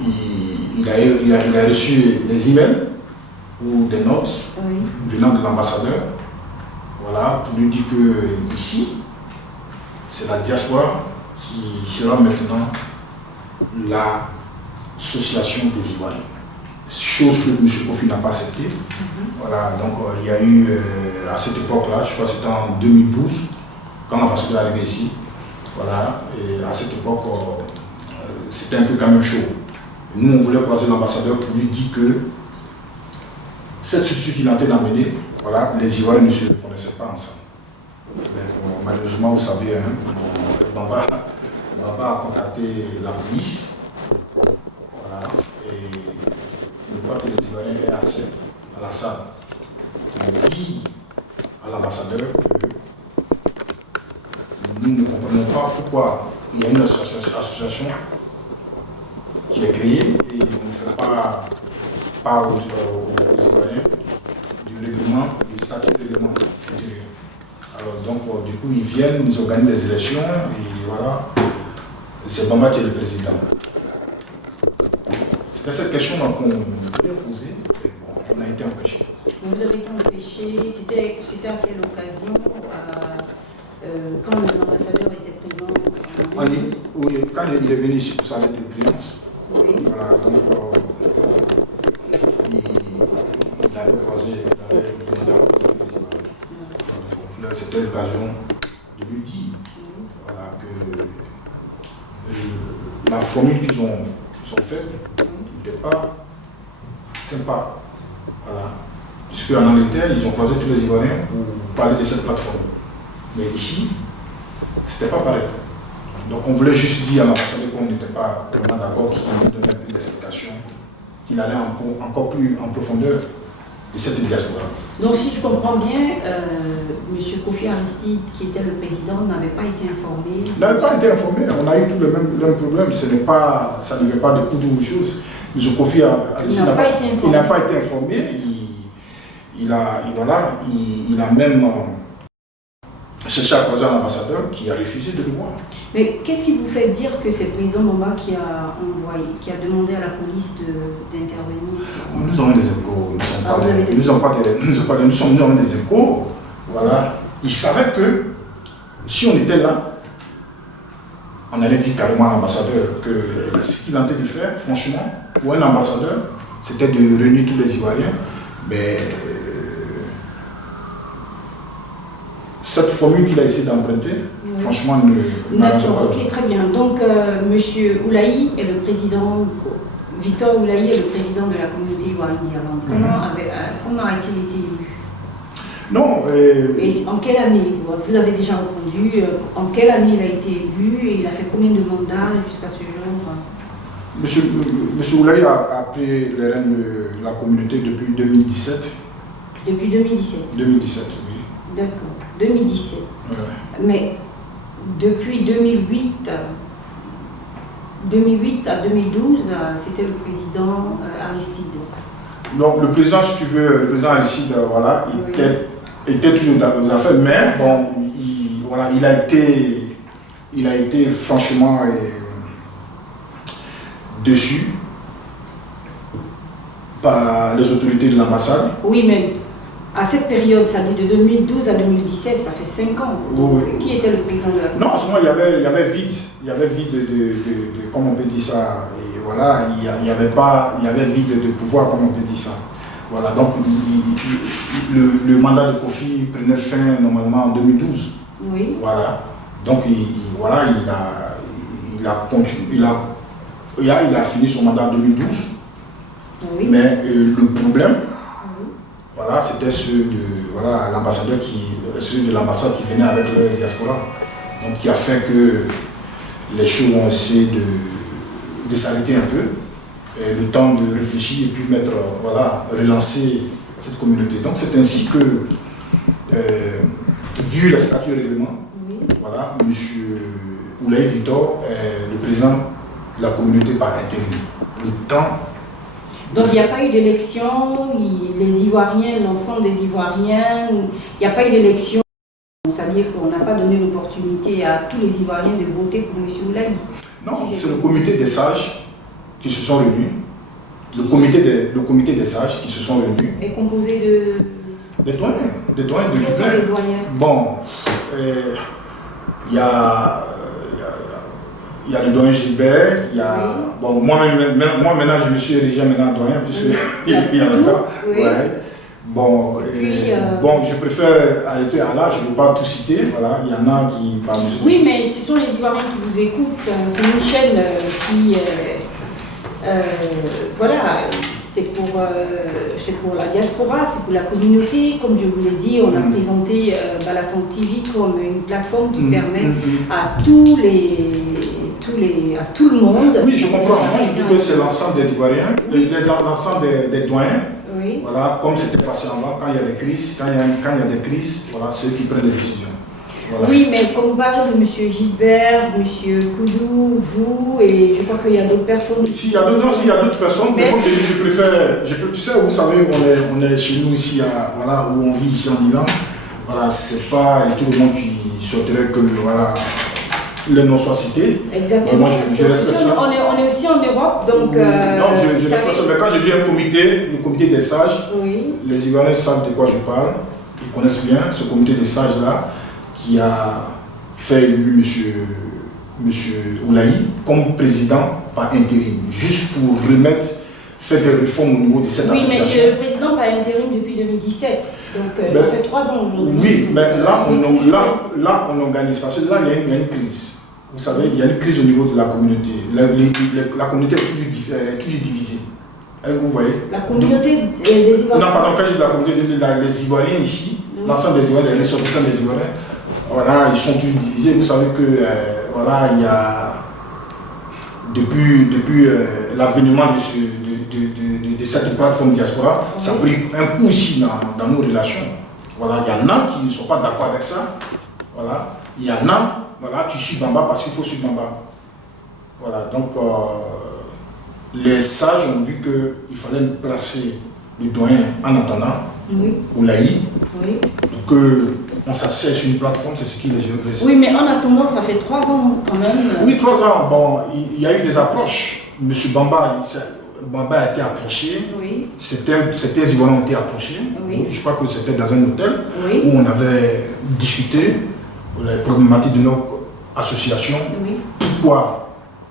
il a reçu des emails ou des notes, oui, venant de l'ambassadeur, voilà, pour lui dire que ici, c'est la diaspora qui sera maintenant l'association des Ivoiriens. Chose que M. Kofi n'a pas acceptée. Voilà, donc il y a eu à cette époque-là, je crois que c'était en 2012, quand l'ambassadeur est arrivé ici, voilà, et à cette époque, c'était un peu quand même chaud. Nous, on voulait croiser l'ambassadeur pour lui dire que cette structure qu'il est en train d'amener, voilà, les Ivoiriens ne se connaissaient pas ensemble. Mais bon, malheureusement, vous savez, hein, Bamba a contacté la police. Voilà, et ne pas que les Ivoiriens aient accès à la salle. On dit à l'ambassadeur que nous ne comprenons pas pourquoi il y a une association qui est créée et on ne fait pas part aux Ivoiriens du règlement, du statut de règlement intérieur. Alors donc du coup ils viennent, ils organisent des élections et voilà, c'est Bamba qui est le président. C'était cette question qu'on voulait poser et bon, on a été empêché. Vous avez été empêché, c'était à quelle occasion quand l'ambassadeur était présent? Oui, quand il est venu ici pour sa lettre de créance, oui. Voilà, donc il avait croisé, il avait demandé à croiser les Ivoiriens. Donc c'était l'occasion de lui dire voilà, que la formule qu'ils ont faite n'était pas sympa. Voilà. Puisque en Angleterre, ils ont croisé tous les Ivoiriens pour parler de cette plateforme. Mais ici, c'était pas pareil. Donc on voulait juste dire à l'ambassadeur qu'on n'était pas vraiment d'accord, qu'il nous donnait un peu d'explication, qu'il allait encore plus en profondeur de cette diaspora. Donc si je comprends bien, M. Kofi Aristide, qui était le président, n'avait pas été informé? Il n'avait pas été informé, on a eu tout le même problème, ça n'avait pas de coup de chose. M. Kofi Aristide n'a pas été informé, il a même cherché à croiser un ambassadeur qui a refusé de le voir. Mais qu'est-ce qui vous fait dire que c'est le président Bamba qui a demandé à la police d'intervenir? Nous avons des échos, nous avons des échos. Voilà. Ils savaient que si on était là, on allait dire carrément à l'ambassadeur que ce qu'il tentait de faire, franchement, pour un ambassadeur, c'était de réunir tous les Ivoiriens. Mais cette formule qu'il a essayé d'emprunter, franchement, ne n'arrange pas. Ok, très bien. Donc, M. Oulaï est le président, Victor Oulaï est le président de la communauté ivoirienne d'Irlande. Comment a-t-il été élu? Non. Et en quelle année? Vous avez déjà répondu. En quelle année il a été élu et il a fait combien de mandats jusqu'à ce jour? Monsieur Oulaï a pris les rênes de la communauté depuis 2017. Depuis 2017? 2017, oui. D'accord, 2017. Ouais. Mais depuis 2008 à 2012, c'était le président Aristide. Donc le président, si tu veux, le président Aristide, voilà, était toujours dans les affaires, mais bon, il a été franchement déçu par les autorités de l'ambassade. Oui, mais à cette période, ça dit de 2012 à 2017, ça fait 5 ans. Donc, oui. Qui était le président de la Commission? Non, souvent il y avait vide. Il y avait vide de comment on peut dire ça. Et voilà, il y avait vide de pouvoir, comme on peut dire ça. Voilà, donc le mandat de Kofi prenait fin normalement en 2012. Oui. Voilà. Donc il a fini son mandat en 2012. Oui. Mais le problème, voilà, c'était ceux de l'ambassadeur ceux de l'ambassade qui venaient avec leur diaspora. Donc qui a fait que les choses ont essayé de s'arrêter un peu, et le temps de réfléchir et puis relancer cette communauté. Donc c'est ainsi que, vu la statut règlement, voilà, M. Oulaï Victor est le président de la communauté par intérim. Le temps. Donc il n'y a pas eu d'élection, les Ivoiriens, l'ensemble des Ivoiriens, il n'y a pas eu d'élection, c'est-à-dire qu'on n'a pas donné l'opportunité à tous les Ivoiriens de voter pour M. Oulaï. Non, c'est le comité des sages qui se sont réunis. Le comité des sages qui se sont réunis. Est composé de... Des doyens. Quels sont les doyens? Bon, il y a le doyen Gilbert, il y a... Oui. Bon, moi maintenant je me suis érigé maintenant doyen, puisque il y a le cas. Oui. Ouais. Bon, bon, je préfère arrêter à là, je ne vais pas tout citer, voilà, il y en a qui parlent de... Oui, mais ce sont les Ivoiriens qui vous écoutent, c'est une chaîne qui... voilà, c'est pour pour la diaspora, c'est pour la communauté. Comme je vous l'ai dit, on a présenté Balafon TV comme une plateforme qui permet à à tout le monde. Oui, je comprends. Moi, je dis que c'est l'ensemble des Ivoiriens, l'ensemble des doyens. Oui. Voilà, comme c'était passé avant, quand il y a des crises, quand il y a des crises, voilà, c'est eux qui prennent des décisions. Voilà. Oui, mais quand vous parlez de M. Gilbert, M. Koudou, vous, et je crois qu'il y a d'autres personnes. Si, il y a d'autres personnes, mais comme je dis, je préfère. Tu sais, vous savez, on est chez nous ici, voilà, où on vit ici en Iran. Voilà, c'est pas tout le monde qui souhaiterait que voilà, les noms soient cités. Exactement. Moi, je respecte ça. On est aussi en Europe, donc. Non, je respecte ça, mais quand je dis un comité, le comité des sages, oui. Les Ivoiriens savent de quoi je parle, ils connaissent bien ce comité des sages-là, qui a fait élu M. Oulaï comme président par intérim, juste pour faire des réformes au niveau de cette association. Oui, mais le président par intérim depuis 2017, donc ça fait 3 ans aujourd'hui. Oui, mais là on organise, parce que là il y a une crise. Vous savez, il y a une crise au niveau de la communauté. La communauté est toujours divisée. Vous voyez? La communauté des Ivoiriens. Non, pardon, quand je dis la communauté, les Ivoiriens ici, l'ensemble des Ivoiriens, les ressortissants des Ivoiriens, voilà, ils sont tous divisés. Vous savez que voilà, il y a depuis l'avènement de cette plateforme diaspora, ça a pris un coup aussi dans nos relations. Voilà, il y en a qui ne sont pas d'accord avec ça. Voilà, il y en a, voilà, tu suis Bamba parce qu'il faut suivre Bamba. Voilà, donc les sages ont vu qu'il fallait placer le doyen en attendant, Oulaï, pour qu'on s'asseye sur une plateforme, c'est ce qui les jeunes précisent. Oui, mais en attendant, ça fait 3 ans quand même. Oui, 3 ans. Bon, il y a eu des approches. Monsieur Bamba, Bamba a été approché. Oui. Certains Ivoiriens ont été approchés. Oui. Je crois que c'était dans un hôtel où on avait discuté les problématiques de notre association. Oui. Pourquoi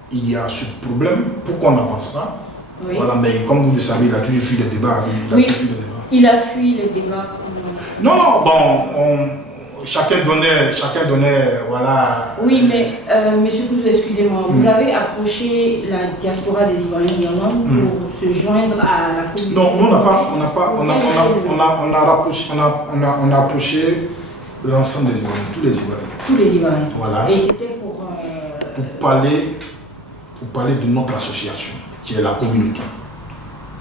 il y a ce problème, pourquoi on n'avance pas. Oui. Voilà, mais comme vous le savez, il a toujours fui les débats. Il a fui les débats. Non, bon, chacun donnait, voilà. Oui, mais monsieur Koudou, excusez-moi, vous avez approché la diaspora des Ivoiriens d'Irlande pour se joindre à la communauté. Non, nous on a approché l'ensemble des Ivoiriens, tous les Ivoiriens. Tous les Ivoiriens. Voilà. Et c'était pour parler de notre association, qui est la communauté.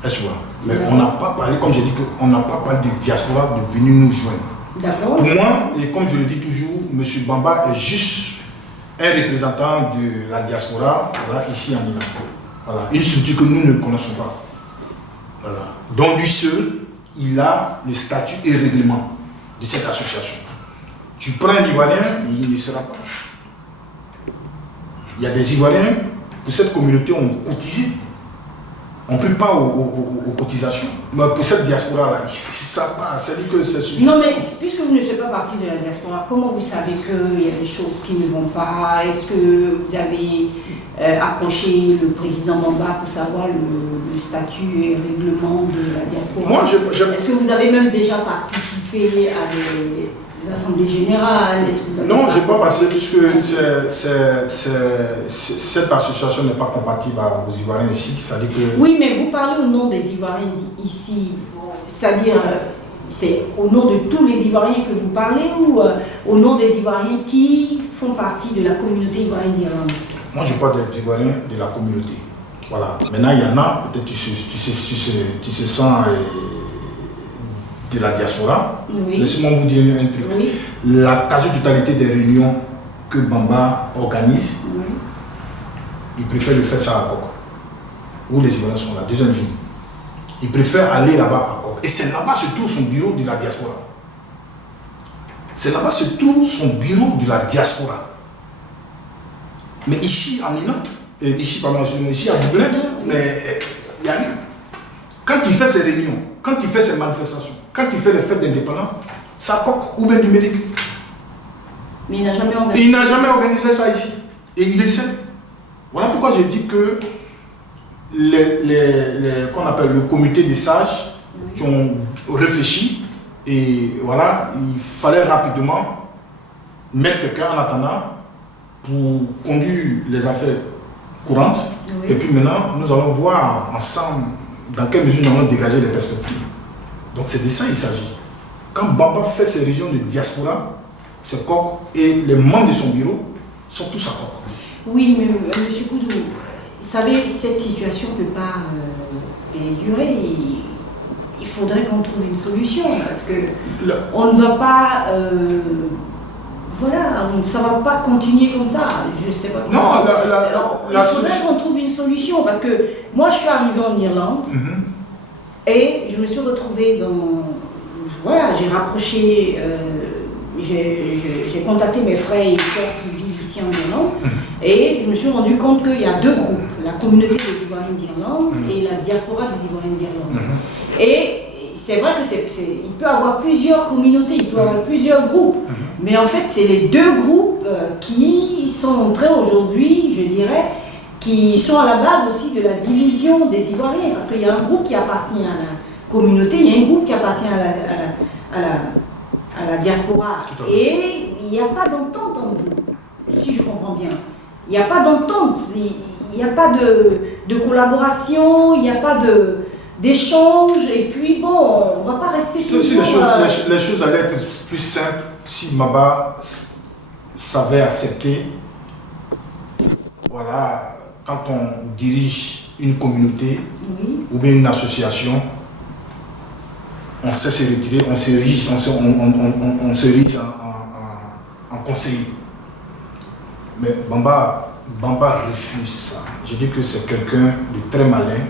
Est-ce que mais on n'a pas parlé, comme j'ai dit, on n'a pas parlé de diaspora de venir nous joindre. D'accord. Pour moi, et comme je le dis toujours, M. Bamba est juste un représentant de la diaspora, voilà, ici en Iran. Voilà, une structure que nous ne connaissons pas. Voilà. Donc lui seul, il a le statut et règlement de cette association. Tu prends un Ivoirien, il ne sera pas. Il y a des Ivoiriens, pour cette communauté, on cotisé. On ne paie pas aux cotisations. Mais pour cette diaspora-là, ça passe. C'est-à-dire que c'est... Non, mais puisque vous ne faites pas partie de la diaspora, comment vous savez qu'il y a des choses qui ne vont pas? Est-ce que vous avez approché le président Bamba pour savoir le statut et le règlement de la diaspora? Moi, Est-ce que vous avez même déjà participé à des assemblées générales? Non, je n'ai pas passé puisque cette association n'est pas compatible aux Ivoiriens ici. C'est-à-dire que... Oui, mais vous parlez au nom des Ivoiriens ici, c'est-à-dire c'est au nom de tous les Ivoiriens que vous parlez ou au nom des Ivoiriens qui font partie de la communauté ivoirienne d'Irlande? Moi, je parle des Ivoiriens de la communauté. Voilà. Maintenant, il y en a, peut-être tu se sens... de la diaspora. Oui. Laissez-moi vous dire un truc. Oui. La quasi-totalité des réunions que Bamba organise, il préfère le faire ça à Kok, où les Ivoiriens sont là, deuxième ville. Il préfère aller là-bas à Kok. Et c'est là-bas se trouve son bureau de la diaspora. C'est là-bas se trouve son bureau de la diaspora. Mais ici, en Iran, ici à Dublin, mais il n'y a rien. Quand il fait ses réunions, quand il fait ses manifestations, quand il fait les fêtes d'indépendance, ça coque ou bien numérique. Mais il n'a jamais organisé ça ici. Et il le sait. Voilà pourquoi je dis que qu'on appelle le comité des sages qui ont réfléchi et voilà, il fallait rapidement mettre quelqu'un en attendant pour conduire les affaires courantes. Oui. Et puis maintenant, nous allons voir ensemble dans quelle mesure nous allons dégager les perspectives. Donc c'est de ça il s'agit. Quand Bamba fait ses régions de diaspora, c'est Coq et les membres de son bureau sont tous à Coq. Oui, mais M. Koudou, vous savez, cette situation ne peut pas perdurer. Il faudrait qu'on trouve une solution parce que on ne va pas... voilà, ça ne va pas continuer comme ça. Je ne sais pas comment. Non, il faudrait qu'on trouve une solution parce que moi, je suis arrivée en Irlande et je me suis retrouvée dans... Voilà, j'ai rapproché... j'ai contacté mes frères et sœurs qui vivent ici en Irlande et je me suis rendu compte qu'il y a deux groupes, la communauté des Ivoiriens d'Irlande et la diaspora des Ivoiriens d'Irlande. Et c'est vrai il peut y avoir plusieurs communautés, il peut y avoir plusieurs groupes, mais en fait c'est les deux groupes qui sont en train aujourd'hui, je dirais, qui sont à la base aussi de la division des Ivoiriens, parce qu'il y a un groupe qui appartient à la communauté, il y a un groupe qui appartient à la diaspora, et il n'y a pas d'entente entre vous, si je comprends bien. Il n'y a pas d'entente, il n'y a pas de collaboration, il n'y a pas d'échange, et puis bon, on ne va pas rester toujours... Si les choses allaient être plus simples, si Maba savait accepter, voilà, quand on dirige une communauté ou bien une association, on sait se retirer, on s'érige en conseiller. Mais Bamba refuse ça. Je dis que c'est quelqu'un de très malin.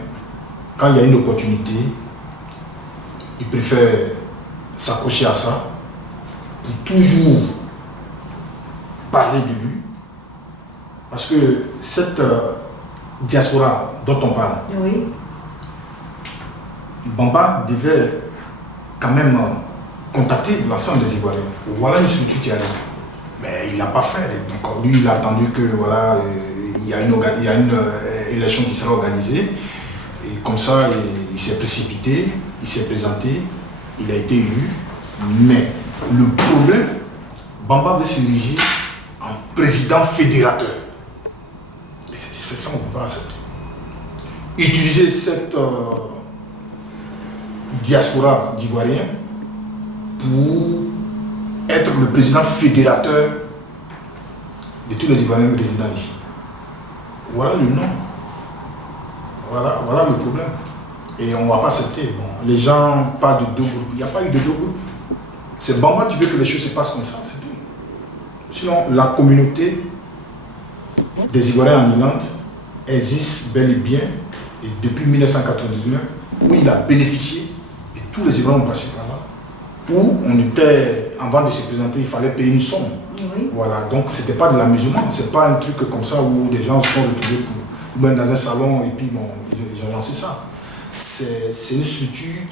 Quand il y a une opportunité, il préfère s'accrocher à ça pour toujours parler de lui. Parce que cette diaspora dont on parle, Bamba devait quand même contacter l'ensemble des Ivoiriens. Voilà une structure qui arrive. Mais il n'a pas fait. Donc lui, il a attendu que voilà, il y a une élection qui sera organisée. Et comme ça, il s'est précipité, il s'est présenté, il a été élu. Mais le problème, Bamba veut s'ériger en président fédérateur. Et c'est ça qu'on ne peut pas accepter. Utiliser cette diaspora d'Ivoiriens pour être le président fédérateur de tous les Ivoiriens résidant ici. Voilà le nom. Voilà le problème. Et on ne va pas accepter. Bon, les gens parlent de deux groupes. Il n'y a pas eu de deux groupes. C'est Bamba qui veut que les choses se passent comme ça, c'est tout. Sinon, la communauté des Ivoiriens en Irlande existe bel et bien. Et depuis 1999, où il a bénéficié, et tous les Ivoiriens ont passé par là, où on était, avant de se présenter, il fallait payer une somme. Voilà, donc c'était pas de l'amusement, c'est pas un truc comme ça où des gens se sont retrouvés dans un salon et puis bon, ils ont lancé ça. C'est une structure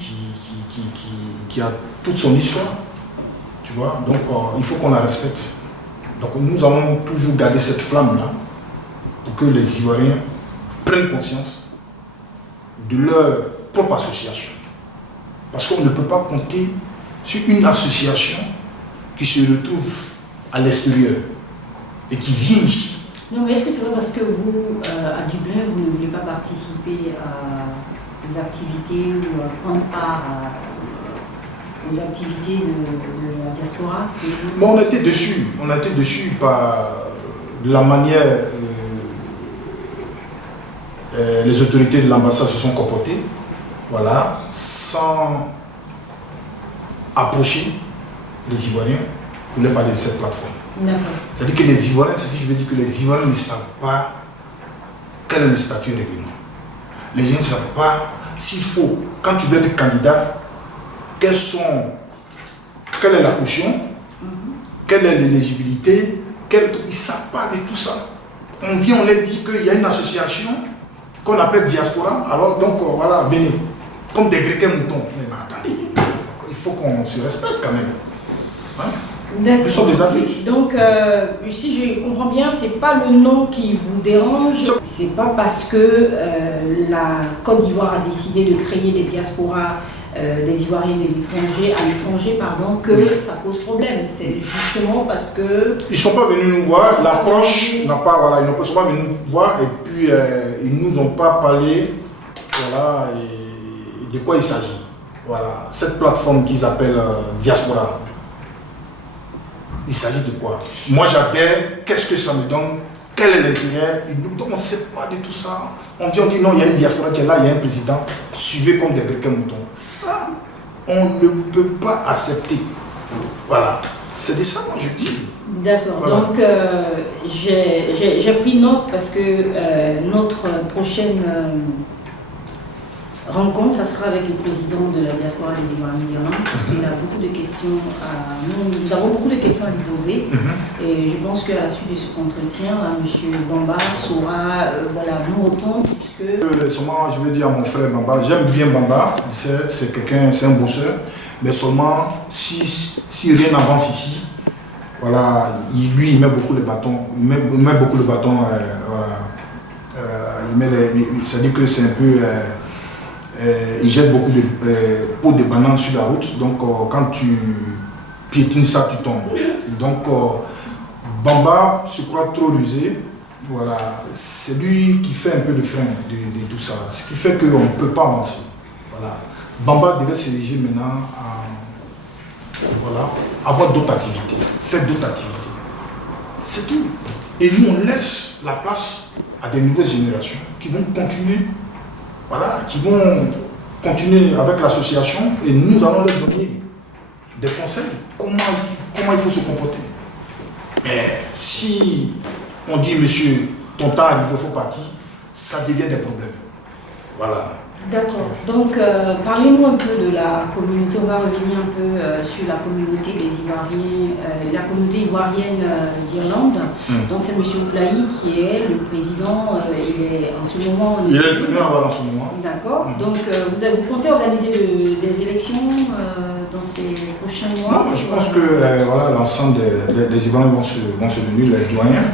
qui a toute son histoire, tu vois, donc il faut qu'on la respecte. Donc nous allons toujours garder cette flamme-là pour que les Ivoiriens prennent conscience de leur propre association. Parce qu'on ne peut pas compter sur une association qui se retrouve à l'extérieur et qui vient ici. Non, mais est-ce que c'est vrai parce que vous, à Dublin, vous ne voulez pas participer aux activités ou prendre part aux activités de la diaspora? Mais on était dessus par la manière les autorités de l'ambassade se sont comportées, voilà, sans approcher les Ivoiriens pour leur parler de cette plateforme. C'est-à-dire que les Ivoiriens, je veux dire que les Ivoiriens ne savent pas quel est le statut règlement. Les gens ne savent pas s'il faut, quand tu veux être candidat, quelle est la caution, quelle est l'éligibilité, ils ne savent pas de tout ça. On vient, on leur dit qu'il y a une association qu'on appelle diaspora, alors donc voilà, venez, comme des Grecs moutons. Mais attendez, il faut qu'on se respecte quand même. Hein? Nous sommes des adultes. Donc, si je comprends bien, c'est pas le nom qui vous dérange, c'est pas parce que la Côte d'Ivoire a décidé de créer des diasporas des Ivoiriens de l'étranger, à l'étranger, pardon, que ça pose problème. C'est justement parce que... Ils ne sont pas venus nous voir, l'approche n'a pas, voilà, ils ne sont pas venus nous voir et puis ils ne nous ont pas parlé voilà, et de quoi il s'agit. Voilà, cette plateforme qu'ils appellent Diaspora, il s'agit de quoi? Moi j'adhère, qu'est-ce que ça me donne? Quel est l'intérêt? On ne sait pas de tout ça. On vient, on dit non, il y a une diaspora qui est là, il y a un président, suivez comme des briquets moutons. Ça, on ne peut pas accepter. Voilà, c'est de ça moi je dis. D'accord, voilà. Donc j'ai pris note parce que notre prochaine rencontre, ça sera avec le président de la diaspora des Ivoiriens d'Irlande, parce qu'il a beaucoup de questions nous avons beaucoup de questions à lui poser. Et je pense qu'à la suite de cet entretien, M. Bamba saura voilà, nous répondre. Puisque... Seulement, je vais dire à mon frère Bamba, j'aime bien Bamba, c'est quelqu'un, c'est un bosseur, mais seulement si rien n'avance ici, voilà, lui il met beaucoup le bâton, il met beaucoup le bâton, voilà, c'est-à-dire que c'est un peu... il jette beaucoup de pots de bananes sur la route, donc quand tu piétines ça, tu tombes. Donc Bamba se croit trop rusé, voilà, c'est lui qui fait un peu le frein de tout ça, ce qui fait qu'on ne peut pas avancer. Voilà. Bamba devait se diriger maintenant à voilà, avoir d'autres activités, faire d'autres activités. C'est tout. Et nous, on laisse la place à des nouvelles générations qui vont continuer. Voilà, qui vont continuer avec l'association et nous allons leur donner des conseils, comment il faut se comporter. Mais si on dit, monsieur, ton temps arrive, il faut partir, ça devient des problèmes. Voilà. D'accord. Donc, parlez-nous un peu de la communauté. On va revenir un peu sur la communauté des Ivoiriens, la communauté ivoirienne d'Irlande. Donc, c'est M. Oulaï qui est le président. Il est en ce moment. Il est le premier à avoir en ce moment. D'accord. Donc, vous comptez organiser des élections dans ces prochains mois? Non, je pense que voilà, l'ensemble des Ivoiriens vont se réunir, les doyens,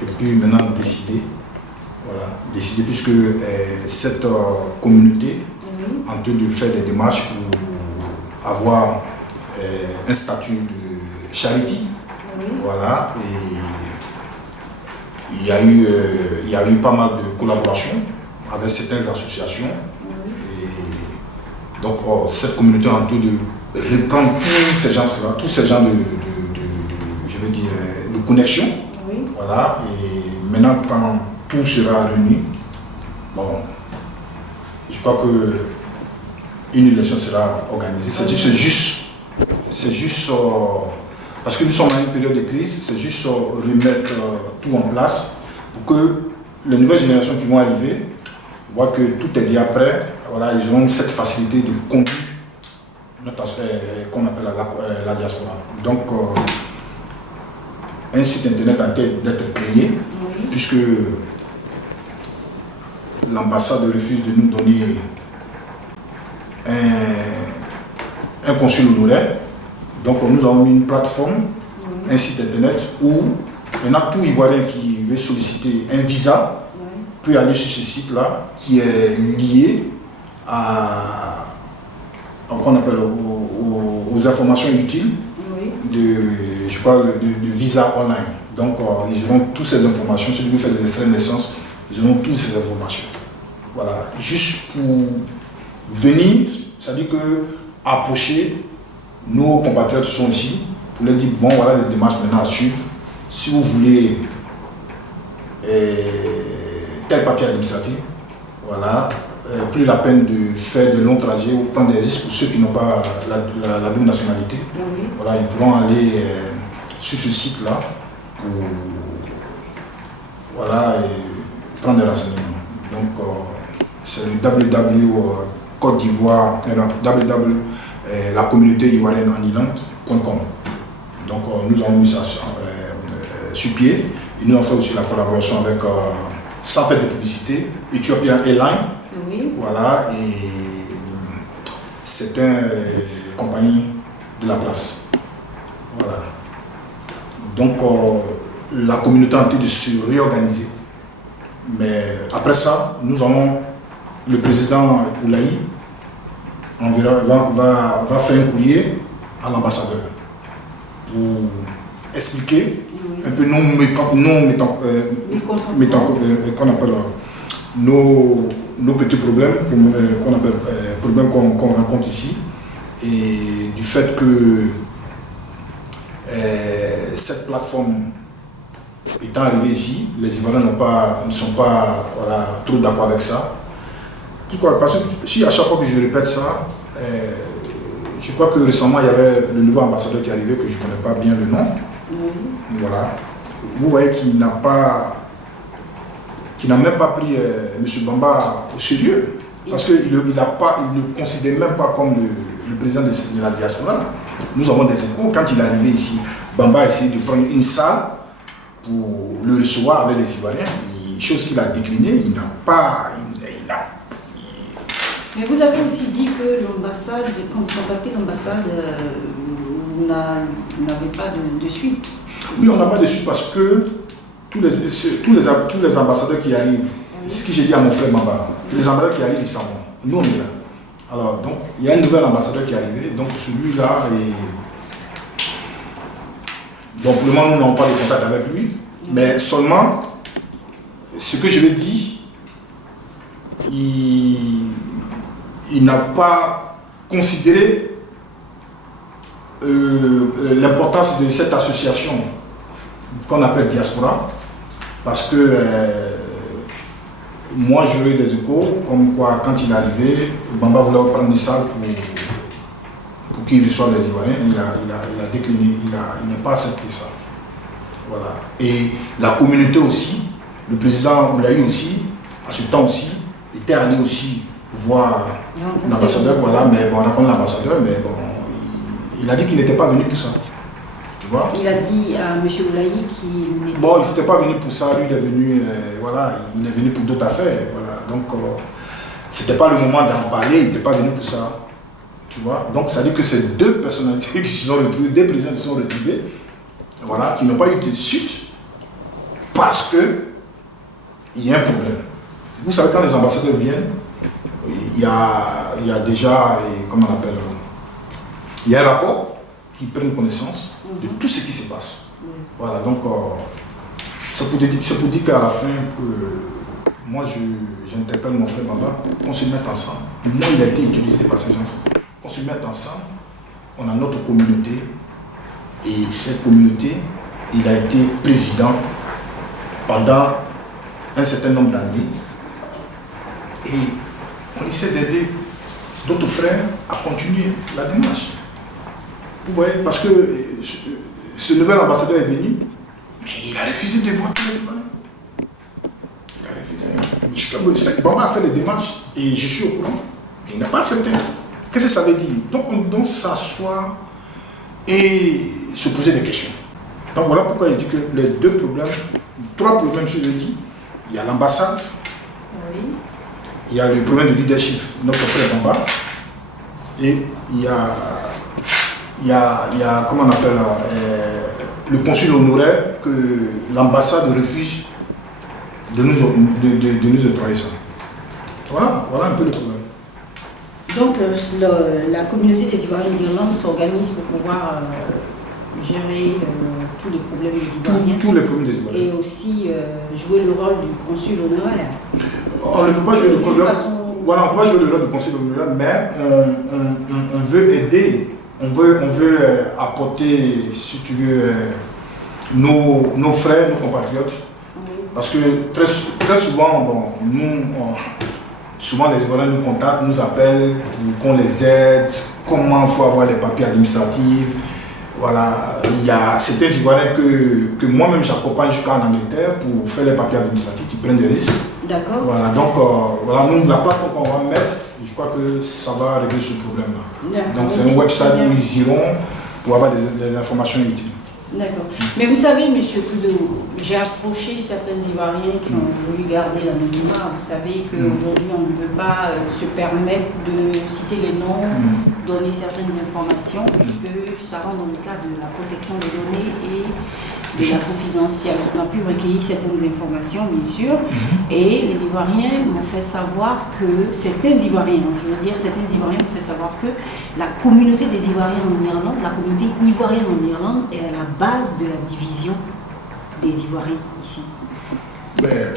et puis maintenant décider. Voilà, décider, puisque cette communauté en train de faire des démarches pour avoir un statut de charity. Voilà, et il y a eu pas mal de collaborations avec certaines associations. Et donc cette communauté est en train de reprendre tous ces gens-là, tous ces gens je veux dire, de connexion. Voilà, et maintenant quand tout sera réuni. Bon, je crois que une élection sera organisée. C'est juste parce que nous sommes dans une période de crise, c'est juste remettre tout en place pour que les nouvelles générations qui vont arriver voient que tout est déjà prêt. Voilà, ils auront cette facilité de conduire qu'on appelle la diaspora. Donc, un site internet a été d'être créé, puisque l'ambassade refuse de nous donner un consul honoraire. Donc nous avons mis une plateforme, un site internet où maintenant tout Ivoirien qui veut solliciter un visa peut aller sur ce site-là qui est lié qu'on appelle aux informations utiles je crois, de visa online. Donc ils auront toutes ces informations. Celui qui veut faire des extraits de naissance, ils auront toutes ces informations. Voilà, juste pour venir, c'est-à-dire que approcher nos compatriotes qui sont ici, pour leur dire, bon voilà les démarches maintenant à suivre. Si vous voulez tel papier administratif, voilà, plus la peine de faire de longs trajets ou prendre des risques pour ceux qui n'ont pas la double nationalité. Voilà, ils pourront aller sur ce site-là pour voilà, et prendre des renseignements. Donc, c'est le www.Côte d'Ivoire, la communauté ivoirienne en Irlande.com. Donc, nous avons mis ça sur pied. Et nous avons fait aussi la collaboration avec, sans faire de publicité, Ethiopian Airlines. Voilà, et c'est une compagnie de la place. Voilà. Donc, la communauté est en train de se réorganiser. Mais après ça, nous allons, le président Oulaï va faire un courrier à l'ambassadeur pour expliquer un peu nos petits problèmes problèmes qu'on rencontre ici, et du fait que cette plateforme étant arrivée ici, les Ivoiriens ne sont pas trop d'accord avec ça. Pourquoi? Parce que si à chaque fois que je répète ça, je crois que récemment il y avait le nouveau ambassadeur qui est arrivé, que je ne connais pas bien le nom. Voilà. Vous voyez qu'il n'a même pas pris M. Bamba au sérieux, parce qu'il ne le considère même pas comme le président de la diaspora. Nous avons des échos. Quand il est arrivé ici, Bamba a essayé de prendre une salle pour le recevoir avec les Ivoiriens, chose qu'il a déclinée. Il n'a pas... Mais vous avez aussi dit que l'ambassade, quand vous contactez l'ambassade, vous n'avez pas de suite. Oui, on n'a pas de suite parce que tous les ambassadeurs qui arrivent, c'est ce que j'ai dit à mon frère Mamba, les ambassadeurs qui arrivent, ils s'en vont. Nous, on est là. Alors, donc, il y a un nouvel ambassadeur qui est arrivé, donc celui-là est... Donc, pour le moment, nous n'avons pas de contact avec lui, mais seulement, ce que je vais dire, il n'a pas considéré l'importance de cette association qu'on appelle Diaspora, parce que moi j'ai eu des échos comme quoi quand il est arrivé, Bamba voulait prendre une salle pour qu'il reçoive les Ivoiriens. Il a décliné, il n'a pas accepté ça. Voilà. Et la communauté aussi, le président Moulaye aussi, à ce temps aussi, était allé aussi voir l'ambassadeur, voilà, mais bon, on rencontre l'ambassadeur, mais bon, il a dit qu'il n'était pas venu pour ça. Tu vois? Il a dit à M. Oulaï qu'il n'était bon, il n'était pas venu pour ça, lui il est venu, voilà, il est venu pour d'autres affaires, voilà. Donc, c'était pas le moment d'en parler, il n'était pas venu pour ça. Tu vois? Donc, ça dit que c'est deux personnalités qui se sont retrouvées, deux présidents qui se sont retrouvés, voilà, qui n'ont pas eu de suite, parce que il y a un problème. Vous savez, quand les ambassadeurs viennent, il y a déjà, comment on appelle, il y a un rapport qui prenne connaissance de tout ce qui se passe. Voilà, donc c'est pour dire qu'à la fin, que moi j'interpelle mon frère Bamba, qu'on se mette ensemble. Moi, il a été utilisé par ces gens. Qu'on se mette ensemble, on a notre communauté, et cette communauté, il a été président pendant un certain nombre d'années. Et on essaie d'aider d'autres frères à continuer la démarche. Ouais, parce que ce nouvel ambassadeur est venu, mais il a refusé de voir tous les Ivoiriens. Il a refusé. Je sais que Bamba a fait les démarches et je suis au courant, mais il n'a pas accepté. Qu'est-ce que ça veut dire? Donc on doit s'asseoir et se poser des questions. Donc voilà pourquoi il dit que les deux problèmes, trois problèmes, je l'ai dit, il y a l'ambassade, il y a le problème de leadership, notre frère Bamba, et il y a comment on appelle, le consul honoraire que l'ambassade refuse de nous octroyer ça. Voilà un peu le problème. Donc la communauté des Ivoiriens d'Irlande s'organise pour pouvoir gérer tous les problèmes des Ivoiriens. Tous les problèmes des Ivoiriens. Et aussi jouer le rôle du consul honoraire. On ne peut pas jouer le rôle. Voilà, on ne peut pas jouer le rôle du consul honoraire, mais on veut aider, on veut apporter, si tu veux, nos frères, nos compatriotes. Oui. Parce que très souvent, bon, souvent les Ivoiriens nous contactent, nous appellent pour qu'on les aide, comment il faut avoir les papiers administratifs. Voilà, il y a certains Ivoiriens que moi-même j'accompagne jusqu'en Angleterre pour faire les papiers administratifs, ils prennent des risques. D'accord. Voilà, donc voilà, nous, la plateforme qu'on va mettre, je crois que ça va régler ce problème-là. Donc c'est un website où ils iront pour avoir des informations utiles. D'accord. Mais vous savez, M. Koudou, j'ai approché certains Ivoiriens qui ont voulu garder l'anonymat. Vous savez qu'aujourd'hui, on ne peut pas se permettre de citer les noms, donner certaines informations, puisque ça rentre dans le cadre de la protection des données et de la confidentialité. On a pu recueillir certaines informations, bien sûr, et les Ivoiriens m'ont fait savoir que, certains Ivoiriens m'ont fait savoir que la communauté des Ivoiriens en Irlande, la communauté ivoirienne en Irlande est à la base de la division des Ivoiriens ici. Ben,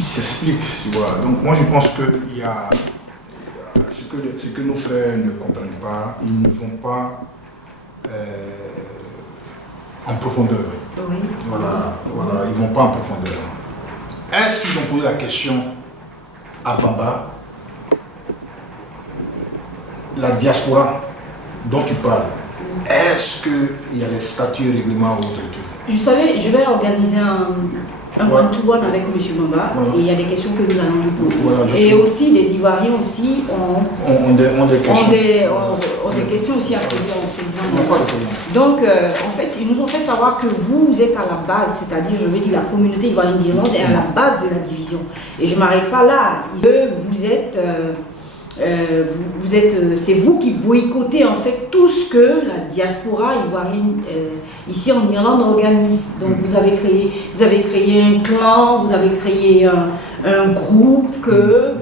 qui s'explique, tu vois. Donc moi je pense qu'il y a ce que nos frères ne comprennent pas, ils ne vont pas en profondeur. Oui. Voilà, ils ne vont pas en profondeur. Est-ce qu'ils ont posé la question à Bamba, la diaspora dont tu parles, est-ce qu'il y a les statuts et règlements ou autre tout? Je savais, je vais organiser un one-to-one avec M. Bamba et il y a des questions que nous allons lui poser. Voilà, et aussi, les Ivoiriens aussi ont des questions aussi à poser au président Bamba. Donc, en fait, ils nous ont fait savoir que vous êtes à la base, c'est-à-dire, je veux dire, la communauté ivoirienne d'Irlande est à la base de la division. Et je ne m'arrête pas là. Vous êtes... c'est vous qui boycottez en fait tout ce que la diaspora ivoirienne ici en Irlande organise. Donc vous avez créé un clan, vous avez créé un groupe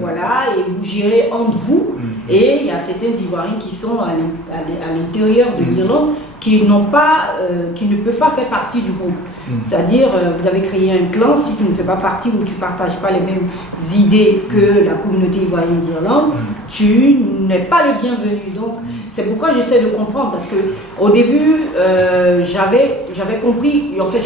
voilà, et vous gérez entre vous. Et il y a certains Ivoiriens qui sont à l'intérieur de l'Irlande qui ne peuvent pas faire partie du groupe. C'est-à-dire, vous avez créé un clan, si tu ne fais pas partie ou tu ne partages pas les mêmes idées que la communauté ivoirienne d'Irlande, tu n'es pas le bienvenu. Donc, c'est pourquoi j'essaie de comprendre, parce qu'au début, j'avais compris, et en fait,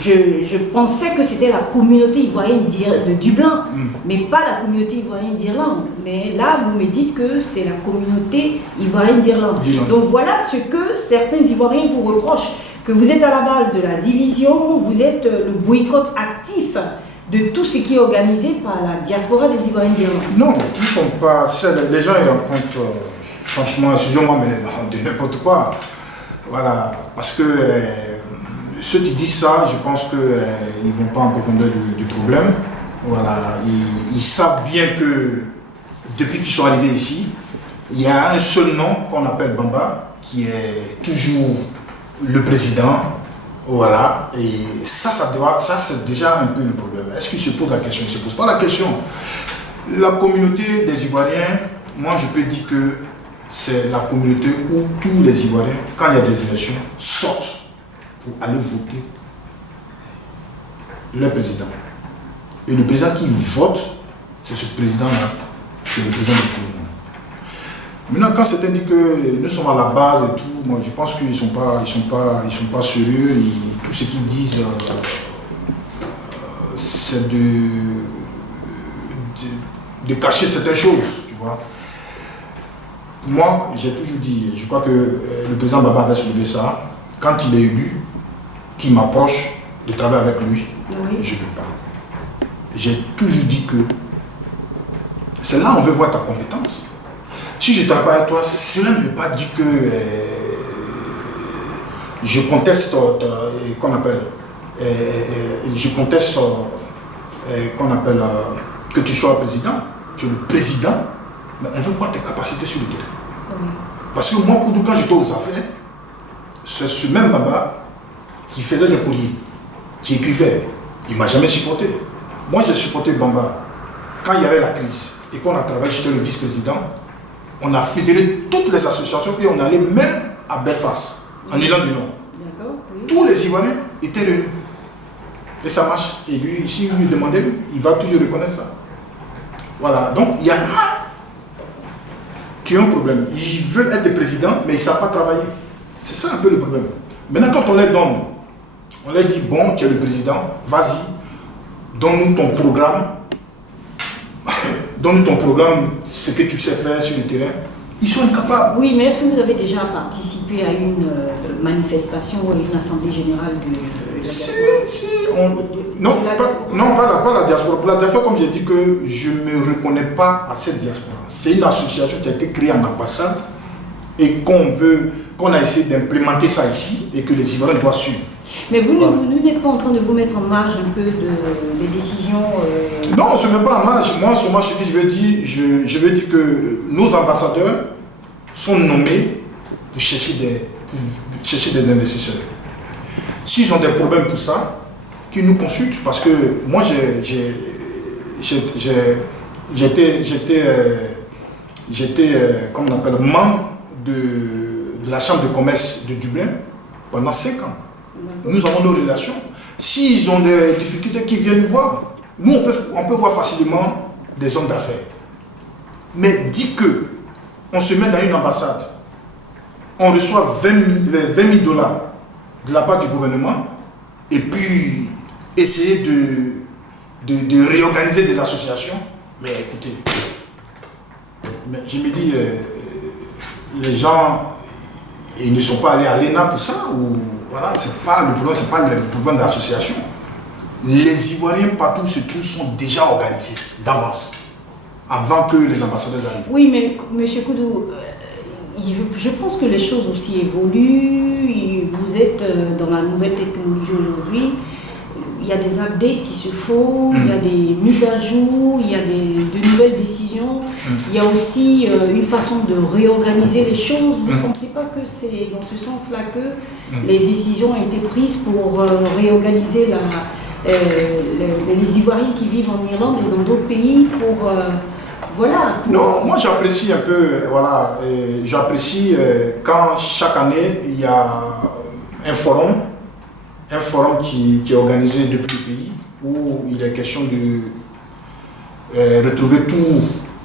je pensais que c'était la communauté ivoirienne de Dublin, mais pas la communauté ivoirienne d'Irlande. Mais là, vous me dites que c'est la communauté ivoirienne d'Irlande. Donc voilà ce que certains Ivoiriens vous reprochent, que vous êtes à la base de la division, vous êtes le boycott actif de tout ce qui est organisé par la diaspora des Ivoiriens d'Irlande. Non, ils ne sont pas... Les gens, ils rencontrent, franchement, excusez-moi, mais de n'importe quoi. Voilà, parce que... ceux qui disent ça, je pense qu'ils ne vont pas en profondeur du problème. Voilà. Ils savent bien que depuis qu'ils sont arrivés ici, il y a un seul nom qu'on appelle Bamba, qui est toujours le président. Voilà. Et ça c'est déjà un peu le problème. Est-ce qu'ils se posent la question? Ils ne se posent pas la question. La communauté des Ivoiriens, moi je peux dire que c'est la communauté où tous les Ivoiriens, quand il y a des élections, sortent pour aller voter le président. Et le président qui vote, c'est ce président-là, c'est le président de tout le monde. Maintenant, quand certains disent que nous sommes à la base et tout, moi je pense qu'ils ne sont pas sérieux. Tout ce qu'ils disent, c'est de cacher certaines choses, tu vois. Moi, j'ai toujours dit, je crois que le président Baba avait soulevé ça, quand il est élu, qu'il m'approche de travailler avec lui, je ne veux pas. J'ai toujours dit que c'est là où on veut voir ta compétence. Si je travaille avec toi, cela ne veut pas dire que je conteste qu'on appelle que tu sois président. Tu es le président, mais on veut voir tes capacités sur le terrain. Parce que moi, quand j'étais aux affaires, c'est ce même Baba qui faisait des courriers, qui écrivait. Il ne m'a jamais supporté. Moi, j'ai supporté Bamba. Quand il y avait la crise et qu'on a travaillé, j'étais le vice-président, on a fédéré toutes les associations et on allait même à Belfast, en Irlande du Nord. Oui. Tous les Ivoiriens étaient réunis. Et ça marche. Et lui, si vous lui demandez, il va toujours reconnaître ça. Voilà. Donc, il y en a qui ont un problème. Ils veulent être présidents, mais ils ne savent pas travailler. C'est ça un peu le problème. Maintenant, quand on les donne, on leur dit, bon, tu es le président, vas-y, donne-nous ton programme, donne-nous ton programme, ce que tu sais faire sur le terrain. Ils sont incapables. Oui, mais est-ce que vous avez déjà participé à une manifestation ou à une assemblée générale de la diaspora? Non, pas la diaspora. Pour la diaspora, comme j'ai dit, que je ne me reconnais pas à cette diaspora. C'est une association qui a été créée en ambassade et qu'on a essayé d'implémenter ça ici et que les Ivoiriens doivent suivre. Mais vous n'êtes pas en train de vous mettre en marge un peu des décisions Non, je ne me mets pas en marge. Moi, sur moi, ce que je veux dire, je veux dire que nos ambassadeurs sont nommés pour chercher des investisseurs. S'ils ont des problèmes pour ça, qu'ils nous consultent. Parce que moi, j'étais comme on appelle, membre de la chambre de commerce de Dublin pendant 5 ans. Nous avons nos relations. S'ils ont des difficultés, qu'ils viennent nous voir. Nous, on peut voir facilement des hommes d'affaires. Mais dit que on se met dans une ambassade, on reçoit 20 000 dollars de la part du gouvernement, et puis essayer de réorganiser des associations. Mais écoutez, je me dis, les gens, ils ne sont pas allés à l'ENA pour ça, ou voilà, c'est pas le problème de l'association. Les Ivoiriens partout où se trouvent sont déjà organisés d'avance, avant que les ambassadeurs arrivent. Oui, mais M. Koudou, je pense que les choses aussi évoluent. Vous êtes dans la nouvelle technologie aujourd'hui. Il y a des updates qui se font, il y a des mises à jour, il y a de nouvelles décisions. Il y a aussi une façon de réorganiser les choses. Vous ne pensez pas que c'est dans ce sens-là que les décisions ont été prises pour réorganiser les Ivoiriens qui vivent en Irlande et dans d'autres pays pour... voilà. Non, moi j'apprécie un peu, voilà, j'apprécie quand chaque année il y a un forum qui est organisé depuis le pays, où il est question de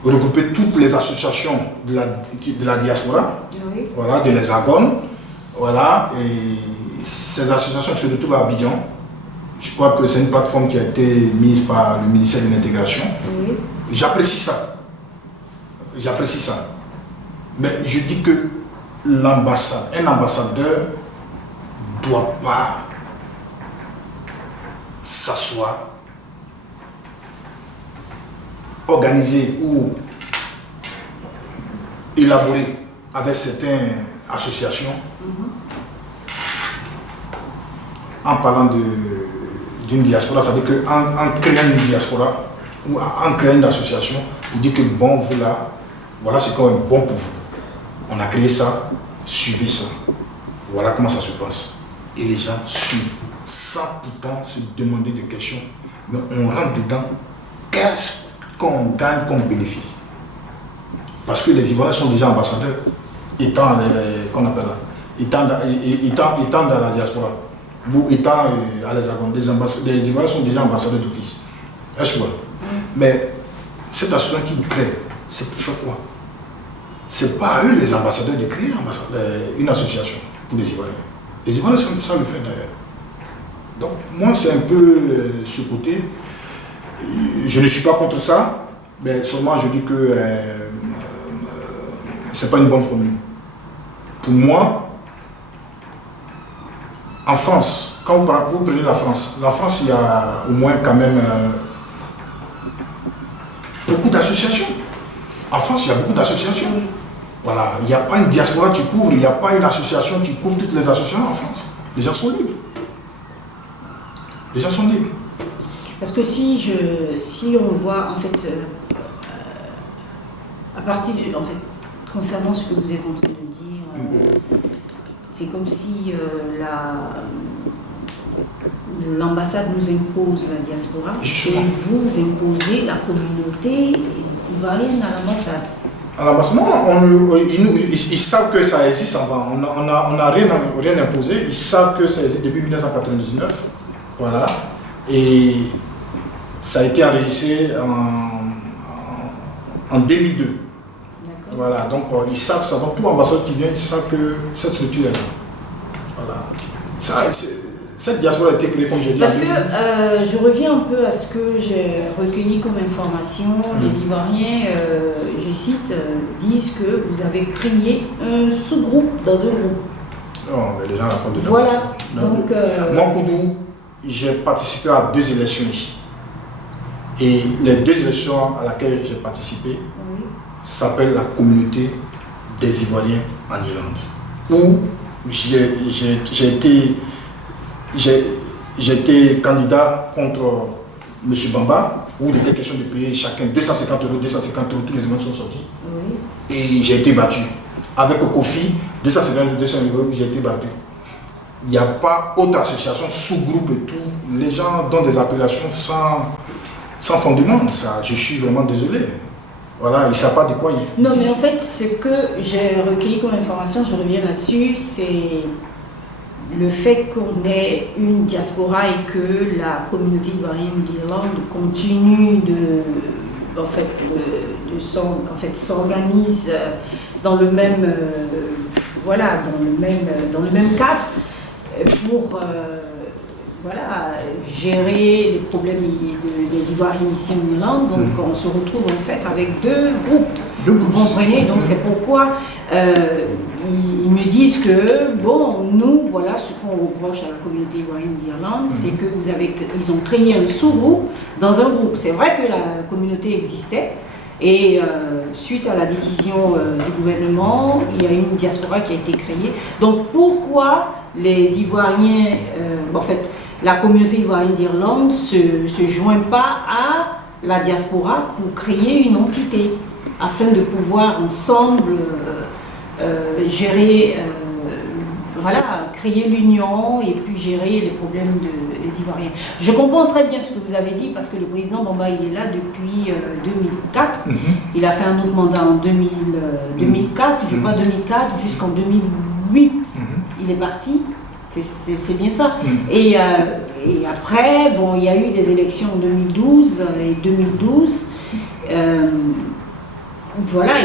regrouper toutes les associations de la diaspora, oui. Voilà, de l'Hexagone, voilà, et ces associations se retrouvent à Abidjan. Je crois que c'est une plateforme qui a été mise par le ministère de l'Intégration. Oui. J'apprécie ça. J'apprécie ça. Mais je dis que un ambassadeur ne doit pas s'asseoir, organiser ou élaborer avec certaines associations en parlant d'une diaspora, c'est-à-dire qu'en créant une diaspora ou en créant une association, vous dites que bon, vous là, voilà ce qu'on est bon pour vous. On a créé ça, suivez ça. Voilà comment ça se passe. Et les gens suivent sans pourtant se demander des questions. Mais on rentre dedans, qu'est-ce qu'on gagne comme bénéfice? Parce que les Ivoiriens sont déjà ambassadeurs, étant dans la diaspora, ou étant à l'Hexagone. Les Ivoiriens sont déjà ambassadeurs d'office. Est-ce que vous voyez? Mais cette association qui crée, c'est pour faire quoi? C'est pas à eux les ambassadeurs de créer une association pour les Ivoiriens. Les Ivoiriens savent le faire d'ailleurs. Donc moi c'est un peu ce côté. Je ne suis pas contre ça, mais seulement je dis que c'est pas une bonne formule. Pour moi, en France, quand vous prenez la France, il y a au moins quand même beaucoup d'associations. En France, il y a beaucoup d'associations. Voilà, il n'y a pas une diaspora que tu couvres, il n'y a pas une association, tu couvres toutes les associations en France. Les gens sont libres. Les gens sont libres. Parce que si on voit, en fait, à partir du... En fait, concernant ce que vous êtes en train de dire, c'est comme si l'ambassade nous impose la diaspora et vous imposez la communauté ivoirienne à l'ambassade. À l'ambassade, non, ils savent que ça existe avant. On n'a rien imposé. Ils savent que ça existe depuis 1999. Voilà. Et ça a été enregistré en 2002. Voilà. Donc ils savent ça. Donc tout ambassadeur qui vient, ils savent que cette structure est là. Voilà. Cette diaspora a été créée, comme j'ai dit. Parce que je reviens un peu à ce que j'ai recueilli comme information. Les Ivoiriens, je cite, disent que vous avez créé un sous-groupe dans un groupe. Non, mais les gens racontent de voilà. Donc, moi, Koudou, j'ai participé à 2 élections ici. Et les 2 élections à laquelle j'ai participé s'appellent la communauté des Ivoiriens en Irlande. Où j'étais candidat contre M. Bamba, où il était question de payer chacun 250 €, tous les éléments sont sortis. Et j'ai été battu. Avec Kofi, 250 €, j'ai été battu. Il n'y a pas autre association, sous-groupe et tout. Les gens donnent des appellations sans fondement. Ça, je suis vraiment désolé. Voilà, ils ne savent pas de quoi ils Non, mais en fait, ce que j'ai recueilli comme information, je reviens là-dessus, c'est le fait qu'on ait une diaspora et que la communauté ivoirienne d'Irlande continue s'organise dans le même dans le même cadre pour gérer les problèmes des Ivoiriens ici en Irlande. Donc on se retrouve en fait avec deux groupes. Vous comprenez? Donc c'est pourquoi ils me disent que, bon, nous, voilà ce qu'on reproche à la communauté ivoirienne d'Irlande, c'est qu'ils ont créé un sous-groupe dans un groupe. C'est vrai que la communauté existait, et suite à la décision du gouvernement, il y a une diaspora qui a été créée. Donc pourquoi les Ivoiriens, la communauté ivoirienne d'Irlande ne se joint pas à la diaspora pour créer une entité, afin de pouvoir ensemble gérer, créer l'union et puis gérer les problèmes des Ivoiriens. Je comprends très bien ce que vous avez dit, parce que le président Bamba, il est là depuis 2004. Il a fait un autre mandat en 2004, je crois 2004, jusqu'en 2008. Il est parti. C'est bien ça. Et après, bon, il y a eu des élections en 2012 et 2012.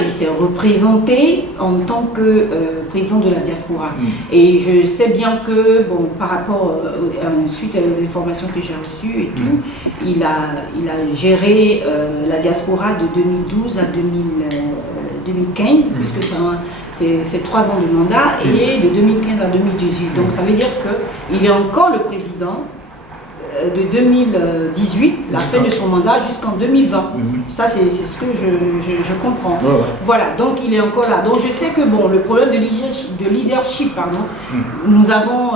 Il s'est représenté en tant que président de la diaspora. Et je sais bien que, bon, par rapport, suite aux informations que j'ai reçues et tout, il a géré la diaspora de 2012 à 2015, puisque c'est 3 ans de mandat, et de 2015 à 2018. Donc ça veut dire qu'il est encore le président de 2018, la fin de son mandat, jusqu'en 2020. Ça, c'est ce que je comprends. Voilà, donc il est encore là. Donc je sais que, bon, le problème de leadership, nous avons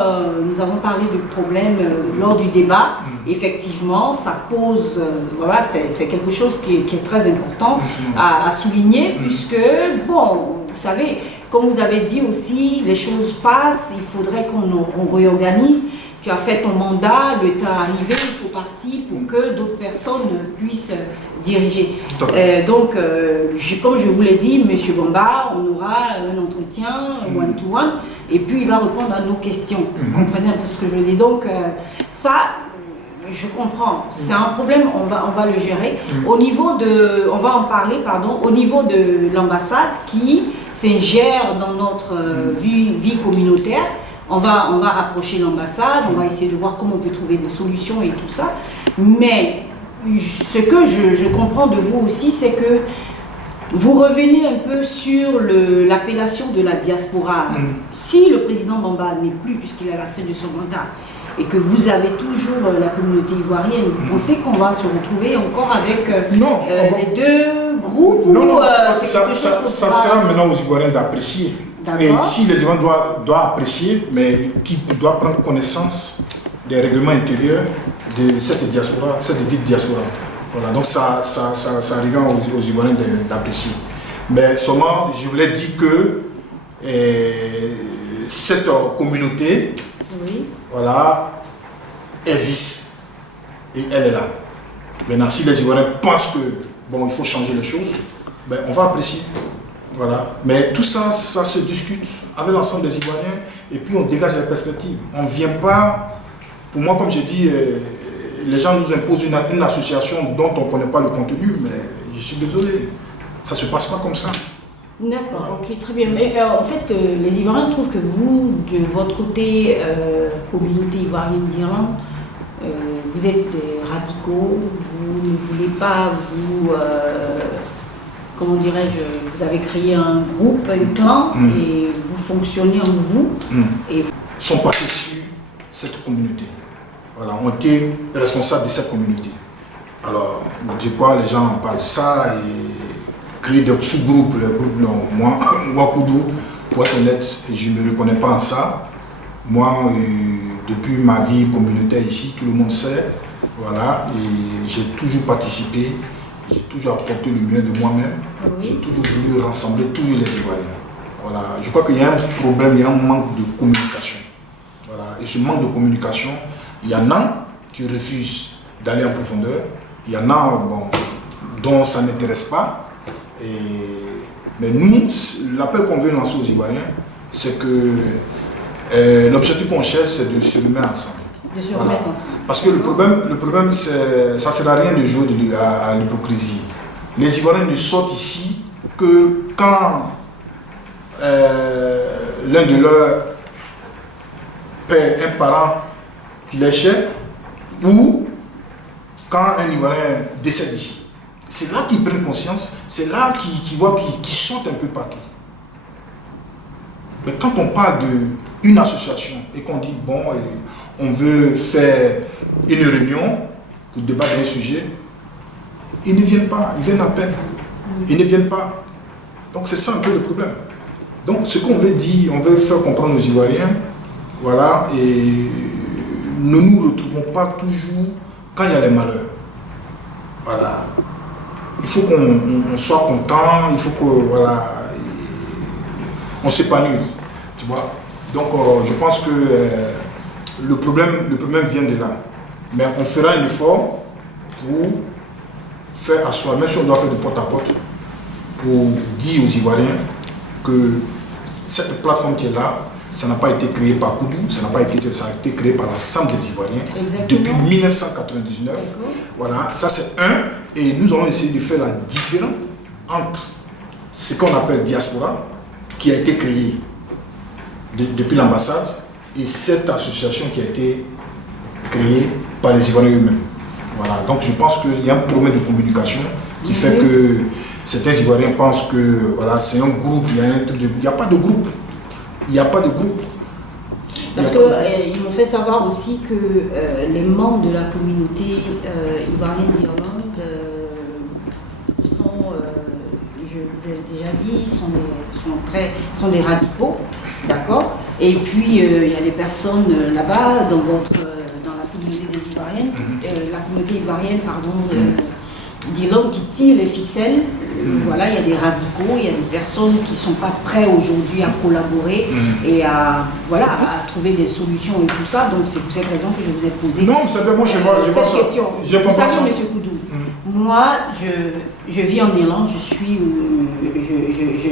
parlé de problème lors du débat. Effectivement, ça pose, c'est quelque chose qui est très important à souligner, puisque, bon, vous savez, comme vous avez dit aussi, les choses passent, il faudrait qu'on réorganise. Tu as fait ton mandat, le temps est arrivé, il faut partir pour que d'autres personnes puissent diriger. Comme je vous l'ai dit, M. Bamba, on aura un entretien one-to-one, et puis il va répondre à nos questions. Vous comprenez un peu ce que je veux dire? Donc, ça, je comprends. C'est un problème, on va le gérer. On va en parler, au niveau de l'ambassade qui s'ingère dans notre vie communautaire. On va rapprocher l'ambassade, on va essayer de voir comment on peut trouver des solutions et tout ça. Mais ce que je comprends de vous aussi, c'est que vous revenez un peu sur l'appellation de la diaspora. Si le président Bamba n'est plus, puisqu'il est à la fin de son mandat, et que vous avez toujours la communauté ivoirienne, vous pensez qu'on va se retrouver encore avec les deux groupes? Ça sera maintenant aux Ivoiriens d'apprécier. Et si les Ivoiriens doivent apprécier, mais qui doit prendre connaissance des règlements intérieurs de cette diaspora, cette dite diaspora. Voilà, donc ça arrive aux Ivoiriens d'apprécier. Mais seulement, je voulais dire que cette communauté, existe et elle est là. Maintenant, si les Ivoiriens pensent que il faut changer les choses, on va apprécier. Voilà. Mais tout ça, ça se discute avec l'ensemble des Ivoiriens et puis on dégage les perspectives. On ne vient pas, pour moi, comme j'ai dit, les gens nous imposent une association dont on ne connaît pas le contenu, mais je suis désolé, ça ne se passe pas comme ça. D'accord, ok, très bien. Mais en fait, les Ivoiriens trouvent que vous, de votre côté, communauté ivoirienne d'Irlande, vous êtes des radicaux, vous ne voulez pas comment dirais-je, vous avez créé un groupe, un clan, et vous fonctionnez en vous. Et sont passés sur cette communauté. Voilà, ont été responsables de cette communauté. Alors, de quoi les gens parlent ça et créer des sous-groupes, les groupes, non. Moi, Wakoudou, pour être honnête, je ne me reconnais pas en ça. Moi, depuis ma vie communautaire ici, tout le monde sait, voilà, et j'ai toujours participé. J'ai toujours apporté le mieux de moi-même. J'ai toujours voulu rassembler tous les Ivoiriens. Voilà. Je crois qu'il y a un problème, il y a un manque de communication. Voilà. Et ce manque de communication, il y en a qui refusent d'aller en profondeur. Il y en a dont ça n'intéresse pas. Mais nous, l'appel qu'on veut lancer aux Ivoiriens, c'est que L'objectif qu'on cherche, c'est de se remettre ensemble. De se remettre ensemble. Parce que le problème c'est, ça ne sert à rien de jouer à l'hypocrisie. Les Ivoiriens ne sortent ici que quand l'un de leurs père, un parent qui les cherche, ou quand un Ivoirien décède ici. C'est là qu'ils prennent conscience, c'est là qu'ils voient qu'ils sortent un peu partout. Mais quand on parle d'une association et qu'on dit, bon, on veut faire une réunion pour débattre d'un sujet, ils ne viennent pas, ils viennent à peine. Ils ne viennent pas. Donc c'est ça un peu le problème. Donc ce qu'on veut dire, on veut faire comprendre aux Ivoiriens, voilà, et ne nous retrouvons pas toujours quand il y a les malheurs. Voilà. Il faut qu'on soit content, il faut que, voilà, on s'épanouisse, tu vois. Donc je pense que le problème vient de là. Mais on fera un effort pour faire asseoir, même si on doit faire de porte à porte, pour dire aux Ivoiriens que cette plateforme qui est là, ça n'a pas été créé par Koudou, ça a été créé par l'ensemble des Ivoiriens. Exactement. Depuis 1999. Voilà, ça c'est un. Et nous allons essayer de faire la différence entre ce qu'on appelle diaspora, qui a été créé depuis l'ambassade, et cette association qui a été créée par les Ivoiriens eux-mêmes. Voilà, donc je pense qu'il y a un problème de communication qui fait que certains Ivoiriens pensent que voilà, c'est un groupe, il y a un truc de... Il n'y a pas de groupe. Il n'y a pas de groupe. Parce qu'ils m'ont fait savoir aussi que les membres de la communauté ivoirienne d'Irlande sont, je vous l'ai déjà dit, sont des radicaux, d'accord. Et puis il y a des personnes là-bas dans la communauté des Ivoiriennes, la communauté ivoirienne, pardon, d'Irlande qui tire les ficelles. Voilà, il y a des radicaux, il y a des personnes qui ne sont pas prêtes aujourd'hui à collaborer et à trouver des solutions et tout ça. Donc c'est pour cette raison que je vous ai posé cette question. Vous savez, M. Koudou, moi, je vis en Irlande,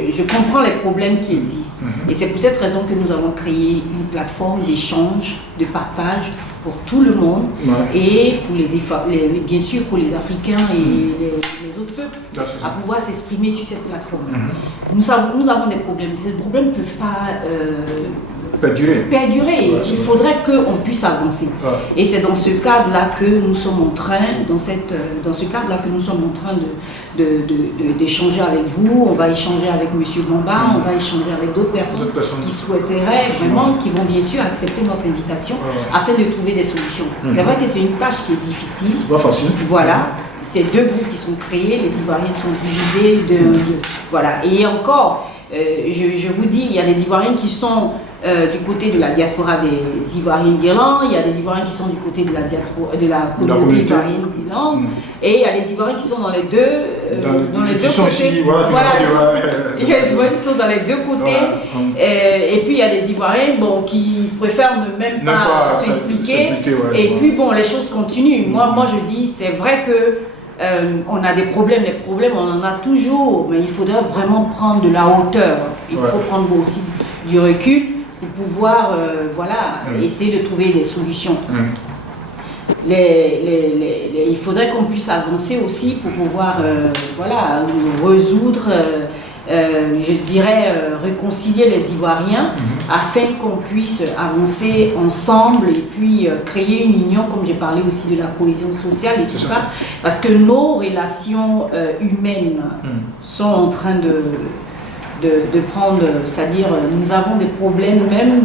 je comprends les problèmes qui existent. Et c'est pour cette raison que nous avons créé une plateforme d'échange, de partage pour tout le monde et pour bien sûr pour les Africains et les autres peuples à pouvoir s'exprimer sur cette plateforme. Nous avons des problèmes. Ces problèmes ne peuvent pas perdurer. Il faudrait qu'on puisse avancer. Et c'est dans ce cadre-là que nous sommes en train, d'échanger avec vous. On va échanger avec M. Bamba, on va échanger avec d'autres personnes qui souhaiteraient vraiment, qui vont bien sûr accepter notre invitation afin de trouver des solutions. C'est vrai que c'est une tâche qui est difficile. Pas facile. Voilà. C'est deux groupes qui sont créés, les Ivoiriens sont divisés. Voilà. Et encore, je vous dis, il y a des Ivoiriens qui sont du côté de la diaspora des Ivoiriens d'Irlande, il y a des Ivoiriens qui sont du côté de la communauté ivoirienne d'Irlande, et il y a des Ivoiriens qui sont dans les deux, dans les deux côtés. Il y a des Ivoiriens qui sont dans les deux côtés, et puis il y a des Ivoiriens qui préfèrent ne même pas s'impliquer, et puis bon, les choses continuent. Moi je dis, c'est vrai que on a des problèmes, les problèmes on en a toujours, mais il faudrait vraiment prendre de la hauteur, il faut prendre aussi du recul pour pouvoir essayer de trouver des solutions. Il faudrait qu'on puisse avancer aussi pour pouvoir résoudre, je dirais, réconcilier les Ivoiriens afin qu'on puisse avancer ensemble et puis créer une union, comme j'ai parlé aussi de la cohésion sociale et tout ça, parce que nos relations humaines sont en train de prendre, c'est-à-dire nous avons des problèmes même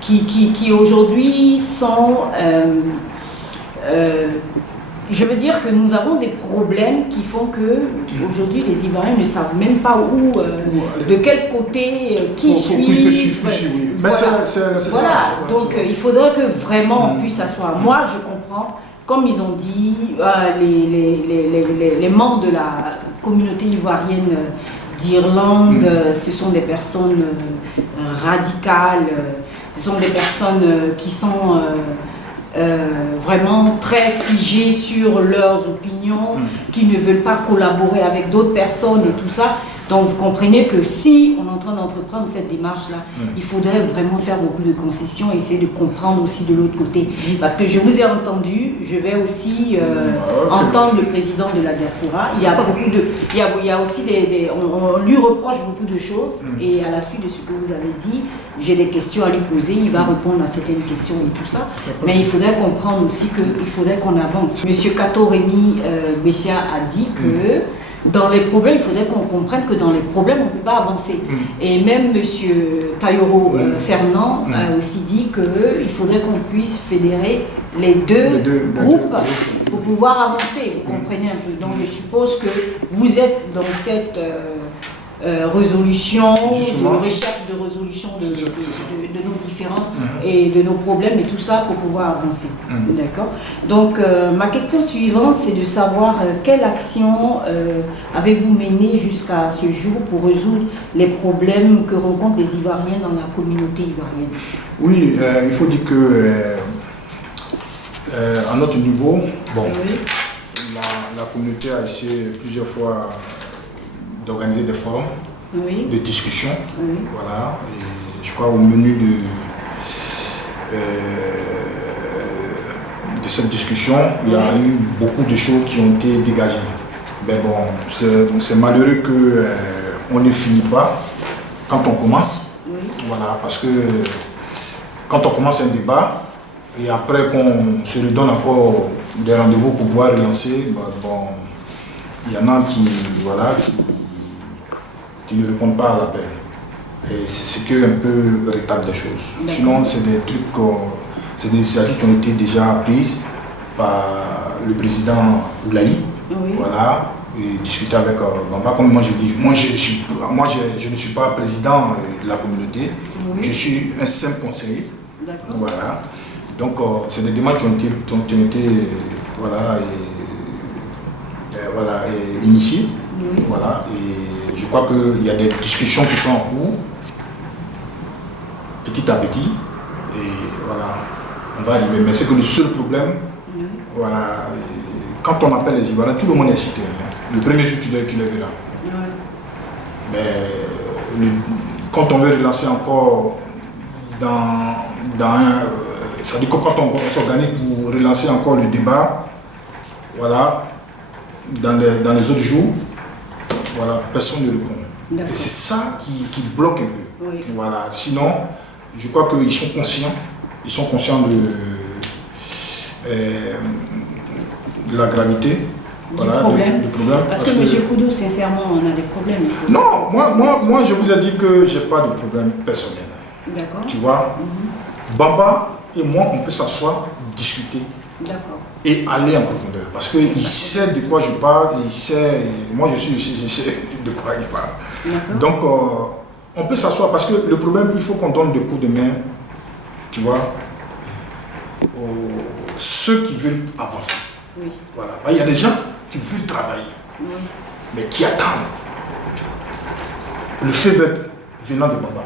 qui aujourd'hui sont, je veux dire que nous avons des problèmes qui font que aujourd'hui les Ivoiriens ne savent même pas de quel côté qui suivre. Voilà. Donc il faudrait que vraiment on puisse s'asseoir. Moi je comprends, comme ils ont dit, les membres de la communauté ivoirienne d'Irlande, ce sont des personnes radicales, ce sont des personnes qui sont vraiment très figées sur leurs opinions, qui ne veulent pas collaborer avec d'autres personnes et tout ça. Donc vous comprenez que si on est en train d'entreprendre cette démarche-là, il faudrait vraiment faire beaucoup de concessions et essayer de comprendre aussi de l'autre côté. Parce que je vous ai entendu, je vais aussi entendre le président de la diaspora. Il y a beaucoup de, il y a aussi on lui reproche beaucoup de choses et à la suite de ce que vous avez dit, j'ai des questions à lui poser, il va répondre à certaines questions et tout ça. Mais il faudrait comprendre aussi qu'il faudrait qu'on avance. Monsieur Kato Rémy Béchia a dit que dans les problèmes, il faudrait qu'on comprenne que dans les problèmes, on ne peut pas avancer. Et même M. Tayoro Fernand a aussi dit qu'il faudrait qu'on puisse fédérer les deux groupes pour pouvoir avancer. Vous comprenez un peu. Donc je suppose que vous êtes dans cette résolution, de recherche de résolution de nos différends et de nos problèmes et tout ça pour pouvoir avancer. D'accord. Donc ma question suivante, c'est de savoir quelle action avez-vous mené jusqu'à ce jour pour résoudre les problèmes que rencontrent les Ivoiriens dans la communauté ivoirienne. Oui, il faut dire que à notre niveau, bon, la communauté a essayé plusieurs fois d'organiser des forums, de discussion. Voilà. Et je crois au menu de cette discussion, il y a eu beaucoup de choses qui ont été dégagées. Mais bon, c'est malheureux qu'on ne finit pas quand on commence. Voilà, parce que quand on commence un débat, et après qu'on se redonne encore des rendez-vous pour pouvoir relancer, bon, il y en a qui ne répondent pas à l'appel. Et c'est que un peu retarde les choses. Sinon, c'est des trucs, c'est des initiatives qui ont été déjà prises par le président Oulaï. Voilà, et discuter avec Bamba. Comme moi je dis, je ne suis pas président de la communauté, je suis un simple conseiller. Voilà. Donc, c'est des démarches qui ont été initiées. Voilà, et je crois qu'il y a des discussions qui sont en cours, petit à petit, et voilà, on va arriver. Mais c'est que le seul problème, voilà, quand on appelle les Ivoiriens, tout le monde est cité. Le premier jour, tu l'as vu là. Mais quand on veut relancer encore c'est-à-dire que quand on s'organise pour relancer encore le débat, voilà, dans les autres jours, voilà, personne ne répond. Et c'est ça qui bloque un peu. Voilà. Sinon, je crois qu'ils sont conscients de la gravité. Voilà, du problème. Parce que M. Koudou, sincèrement, on a des problèmes. Non, moi, je vous ai dit que je n'ai pas de problème personnel. D'accord. Tu vois, Bamba et moi, on peut s'asseoir, discuter et aller en profondeur. Parce qu'il sait de quoi je parle, il sait, moi je sais de quoi il parle. Donc, on peut s'asseoir parce que le problème, il faut qu'on donne des coups de main, tu vois, aux ceux qui veulent avancer. Voilà. Il y a des gens qui veulent travailler, mais qui attendent le feu vert venant de Bamba,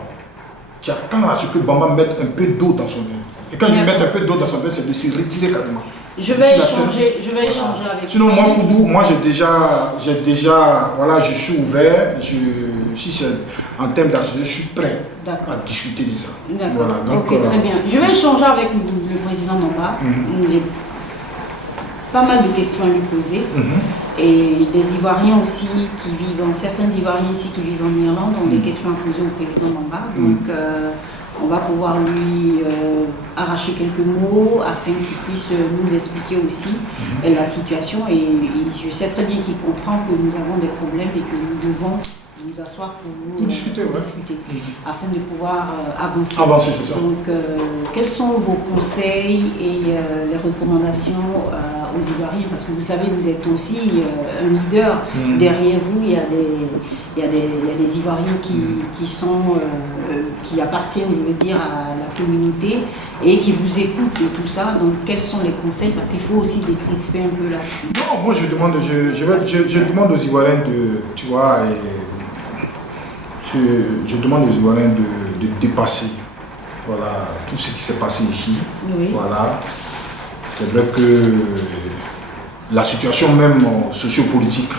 qui attendent à ce que Bamba mette un peu d'eau dans son vin. Et quand il met un peu d'eau dans son vin, c'est de se retirer carrément. Je vais échanger avec sinon, moi, Koudou, moi j'ai déjà, voilà, je suis ouvert, si c'est en termes d'association, je suis prêt à discuter de ça. Voilà, donc, très bien. Je vais échanger avec le président Bamba. J'ai pas mal de questions à lui poser. Et des Ivoiriens aussi qui vivent, certains Ivoiriens ici qui vivent en Irlande ont des questions à poser au président Bamba. Donc, on va pouvoir lui arracher quelques mots afin qu'il puisse nous expliquer aussi la situation. Et je sais très bien qu'il comprend que nous avons des problèmes et que nous devons nous asseoir pour discuter afin de pouvoir avancer. C'est ça. Donc, quels sont vos conseils et les recommandations aux Ivoiriens? Parce que vous savez, vous êtes aussi un leader. Derrière vous, il y a des Ivoiriens qui appartiennent, je veux dire, à la communauté et qui vous écoutent et tout ça. Donc, quels sont les conseils? Parce qu'il faut aussi décrisper un peu là. Non, moi je demande aux Ivoiriens tu vois, je demande aux Ivoiriens de dépasser, voilà, tout ce qui s'est passé ici. Voilà. C'est vrai que la situation même sociopolitique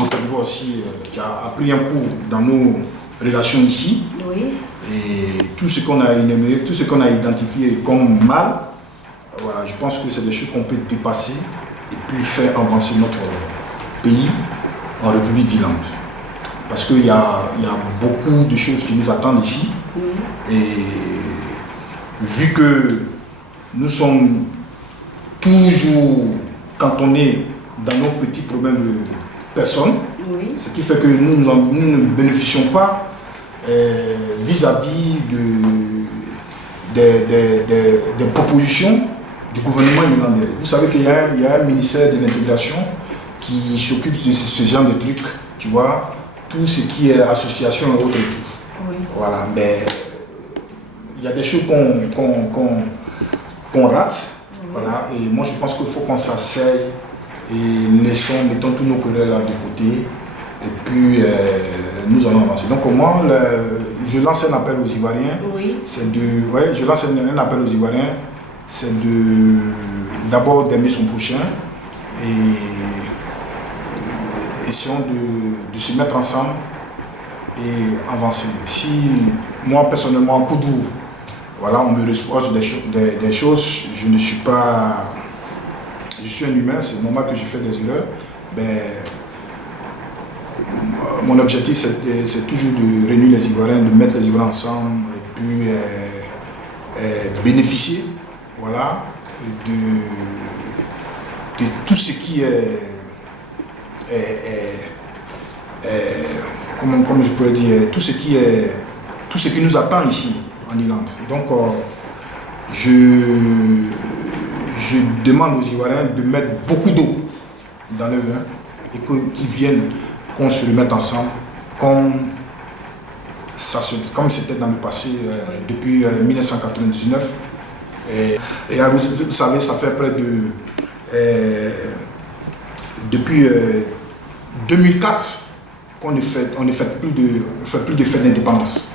en Côte d'Ivoire aussi, qui a pris un coup dans nos relations ici. Oui. Et tout ce qu'on a énuméré, tout ce qu'on a identifié comme mal, voilà, je pense que c'est des choses qu'on peut dépasser et puis faire avancer notre pays en République d'Irlande. Parce qu'il y a beaucoup de choses qui nous attendent ici. Et vu que nous sommes toujours cantonnés dans nos petits problèmes de personnes, ce qui fait que nous ne bénéficions pas vis-à-vis des propositions du gouvernement irlandais. Vous savez qu'il y a un ministère de l'intégration qui s'occupe de ce genre de trucs, tu vois, tout ce qui est association et autres et tout. Oui. Voilà, mais il y a des choses qu'on rate, voilà, et moi je pense qu'il faut qu'on s'asseye et mettons tous nos collègues là de côté, et puis nous allons avancer. Donc moi, je lance un appel aux Ivoiriens, je lance un appel aux Ivoiriens, c'est d'abord d'aimer son prochain, et essayons de se mettre ensemble et avancer. Si moi personnellement, en Koudou, voilà, on me reproche des choses, je ne suis pas... Je suis un humain, c'est normal que je fais des erreurs, mais mon objectif c'est toujours de réunir les Ivoiriens, de mettre les Ivoiriens ensemble et puis bénéficier, voilà, de tout ce qui est comment je pourrais dire, tout ce qui nous attend ici en Irlande. Donc je demande aux Ivoiriens de mettre beaucoup d'eau dans le vin et qu'ils viennent, qu'on se remette ensemble comme c'était dans le passé depuis 1999. Et vous savez, ça fait près de... depuis 2004 qu'on ne fait plus de fête d'indépendance.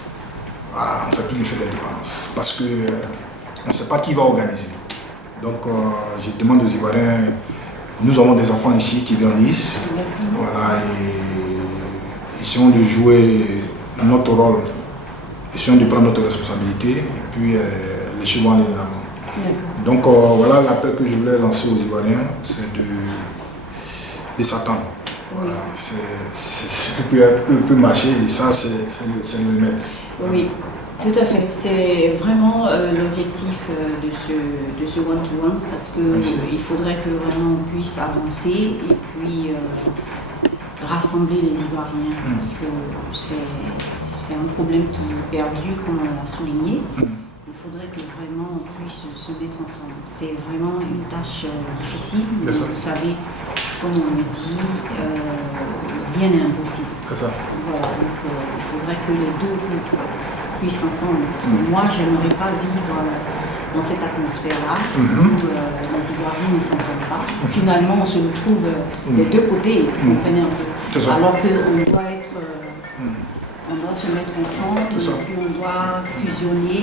Voilà, on ne fait plus de fête d'indépendance parce que on ne sait pas qui va organiser. Donc je demande aux Ivoiriens, nous avons des enfants ici qui grandissent, voilà, et essayons de jouer notre rôle, essayons de prendre notre responsabilité et puis les choses vont aller de l'avant. Donc voilà l'appel que je voulais lancer aux Ivoiriens, c'est de s'attendre. Voilà, c'est ce qui peut marcher et ça c'est le remède. Oui, tout à fait. C'est vraiment l'objectif de ce one-to-one parce qu'il faudrait que vraiment on puisse avancer et puis rassembler les Ivoiriens parce que c'est un problème qui est perdu, comme on l'a souligné. Il faudrait que vraiment on puisse se mettre ensemble. C'est vraiment une tâche difficile, mais vous savez, comme on le dit, rien n'est impossible. C'est ça. Voilà, donc il faudrait que les deux groupes puissent s'entendre. Parce que moi, je n'aimerais pas vivre dans cette atmosphère-là, où les Ivoiriens ne s'entendent pas. Finalement, on se retrouve des deux côtés, vous comprenez un peu. Alors qu'on doit être... on doit se mettre ensemble, et puis on doit fusionner,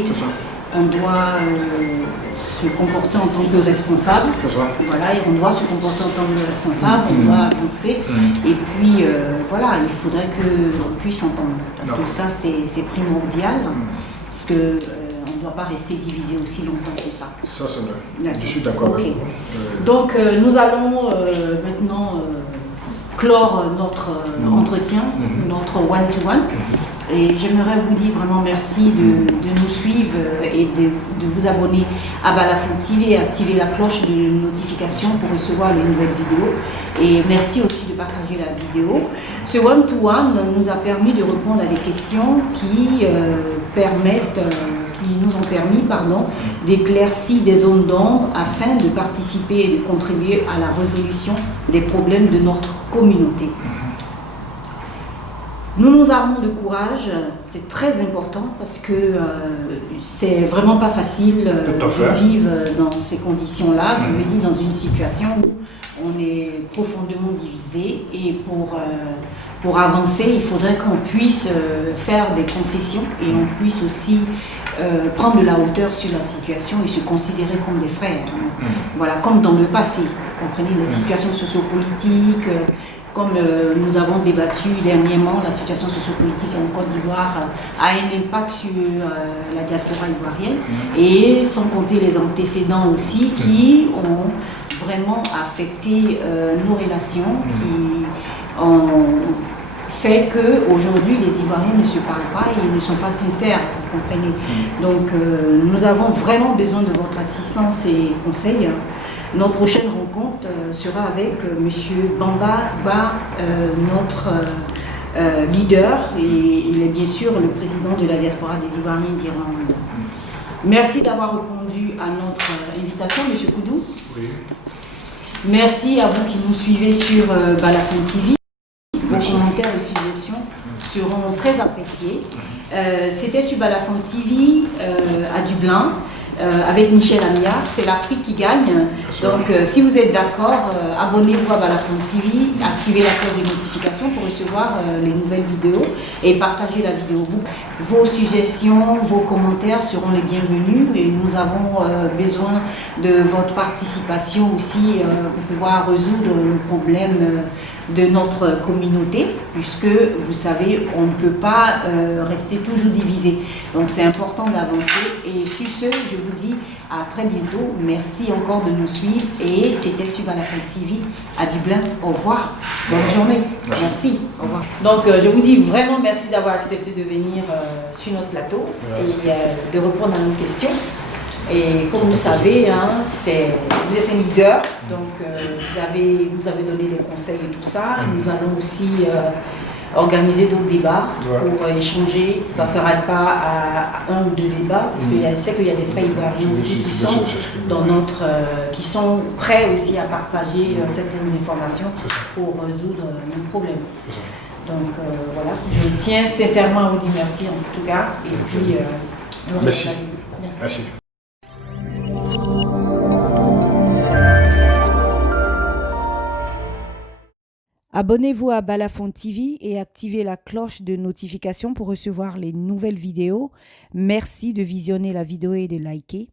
on doit se comporter en tant que responsable. Voilà, et on doit se comporter en tant que responsable, on doit avancer. Et puis voilà, il faudrait qu'on puisse s'entendre. Parce que ça, c'est primordial. Parce que on ne doit pas rester divisé aussi longtemps que ça. Ça, c'est vrai. Je suis d'accord avec vous. Donc nous allons maintenant clore notre entretien, notre one-to-one. Et j'aimerais vous dire vraiment merci de nous suivre et de vous abonner à Balafon TV et activer la cloche de notification pour recevoir les nouvelles vidéos. Et merci aussi de partager la vidéo. Ce one-to-one nous a permis de répondre à des questions qui nous ont permis d'éclaircir des zones d'ombre afin de participer et de contribuer à la résolution des problèmes de notre communauté. Nous nous armons de courage, c'est très important parce que c'est vraiment pas facile de vivre dans ces conditions-là. Je me dis dans une situation où on est profondément divisé et pour avancer, il faudrait qu'on puisse faire des concessions et on puisse aussi prendre de la hauteur sur la situation et se considérer comme des frères. Voilà, comme dans le passé, vous comprenez, les situations sociopolitiques, comme nous avons débattu dernièrement, la situation sociopolitique en Côte d'Ivoire a un impact sur la diaspora ivoirienne, et sans compter les antécédents aussi qui ont vraiment affecté nos relations, qui ont fait qu'aujourd'hui les Ivoiriens ne se parlent pas et ils ne sont pas sincères, vous comprenez. Donc nous avons vraiment besoin de votre assistance et conseils. Notre prochaine rencontre sera avec M. Bamba Ba, notre leader, et il est bien sûr le président de la diaspora des Ivoiriens d'Irlande. Merci d'avoir répondu à notre invitation, M. Koudou. Oui. Merci à vous qui nous suivez sur Balafon TV. Vos commentaires et suggestions seront très appréciés. C'était sur Balafon TV à Dublin. Avec Michel Amia, c'est l'Afrique qui gagne. Donc si vous êtes d'accord, abonnez-vous à Balafon TV, activez la cloche de notification pour recevoir les nouvelles vidéos et partagez la vidéo. Vos suggestions, vos commentaires seront les bienvenus et nous avons besoin de votre participation aussi pour pouvoir résoudre le problème de notre communauté, puisque vous savez, on ne peut pas rester toujours divisé. Donc c'est important d'avancer, et sur ce, je vous dis à très bientôt. Merci encore de nous suivre, et c'était sur Balafon TV à Dublin. Au revoir, bonne journée. Merci. Au revoir. Donc je vous dis vraiment merci d'avoir accepté de venir sur notre plateau et de répondre à nos questions. Et comme vous savez, hein, vous êtes un leader, donc vous avez donné des conseils et tout ça. Nous allons aussi organiser d'autres débats pour échanger. Ça ne s'arrête pas à un ou deux débats, parce que je sais qu'il y a des frères ivoiriens aussi qui sont prêts aussi à partager certaines informations pour résoudre nos problèmes. Donc voilà, je tiens sincèrement à vous dire merci en tout cas. Et puis, merci. Merci. Abonnez-vous à Balafon TV et activez la cloche de notification pour recevoir les nouvelles vidéos. Merci de visionner la vidéo et de liker.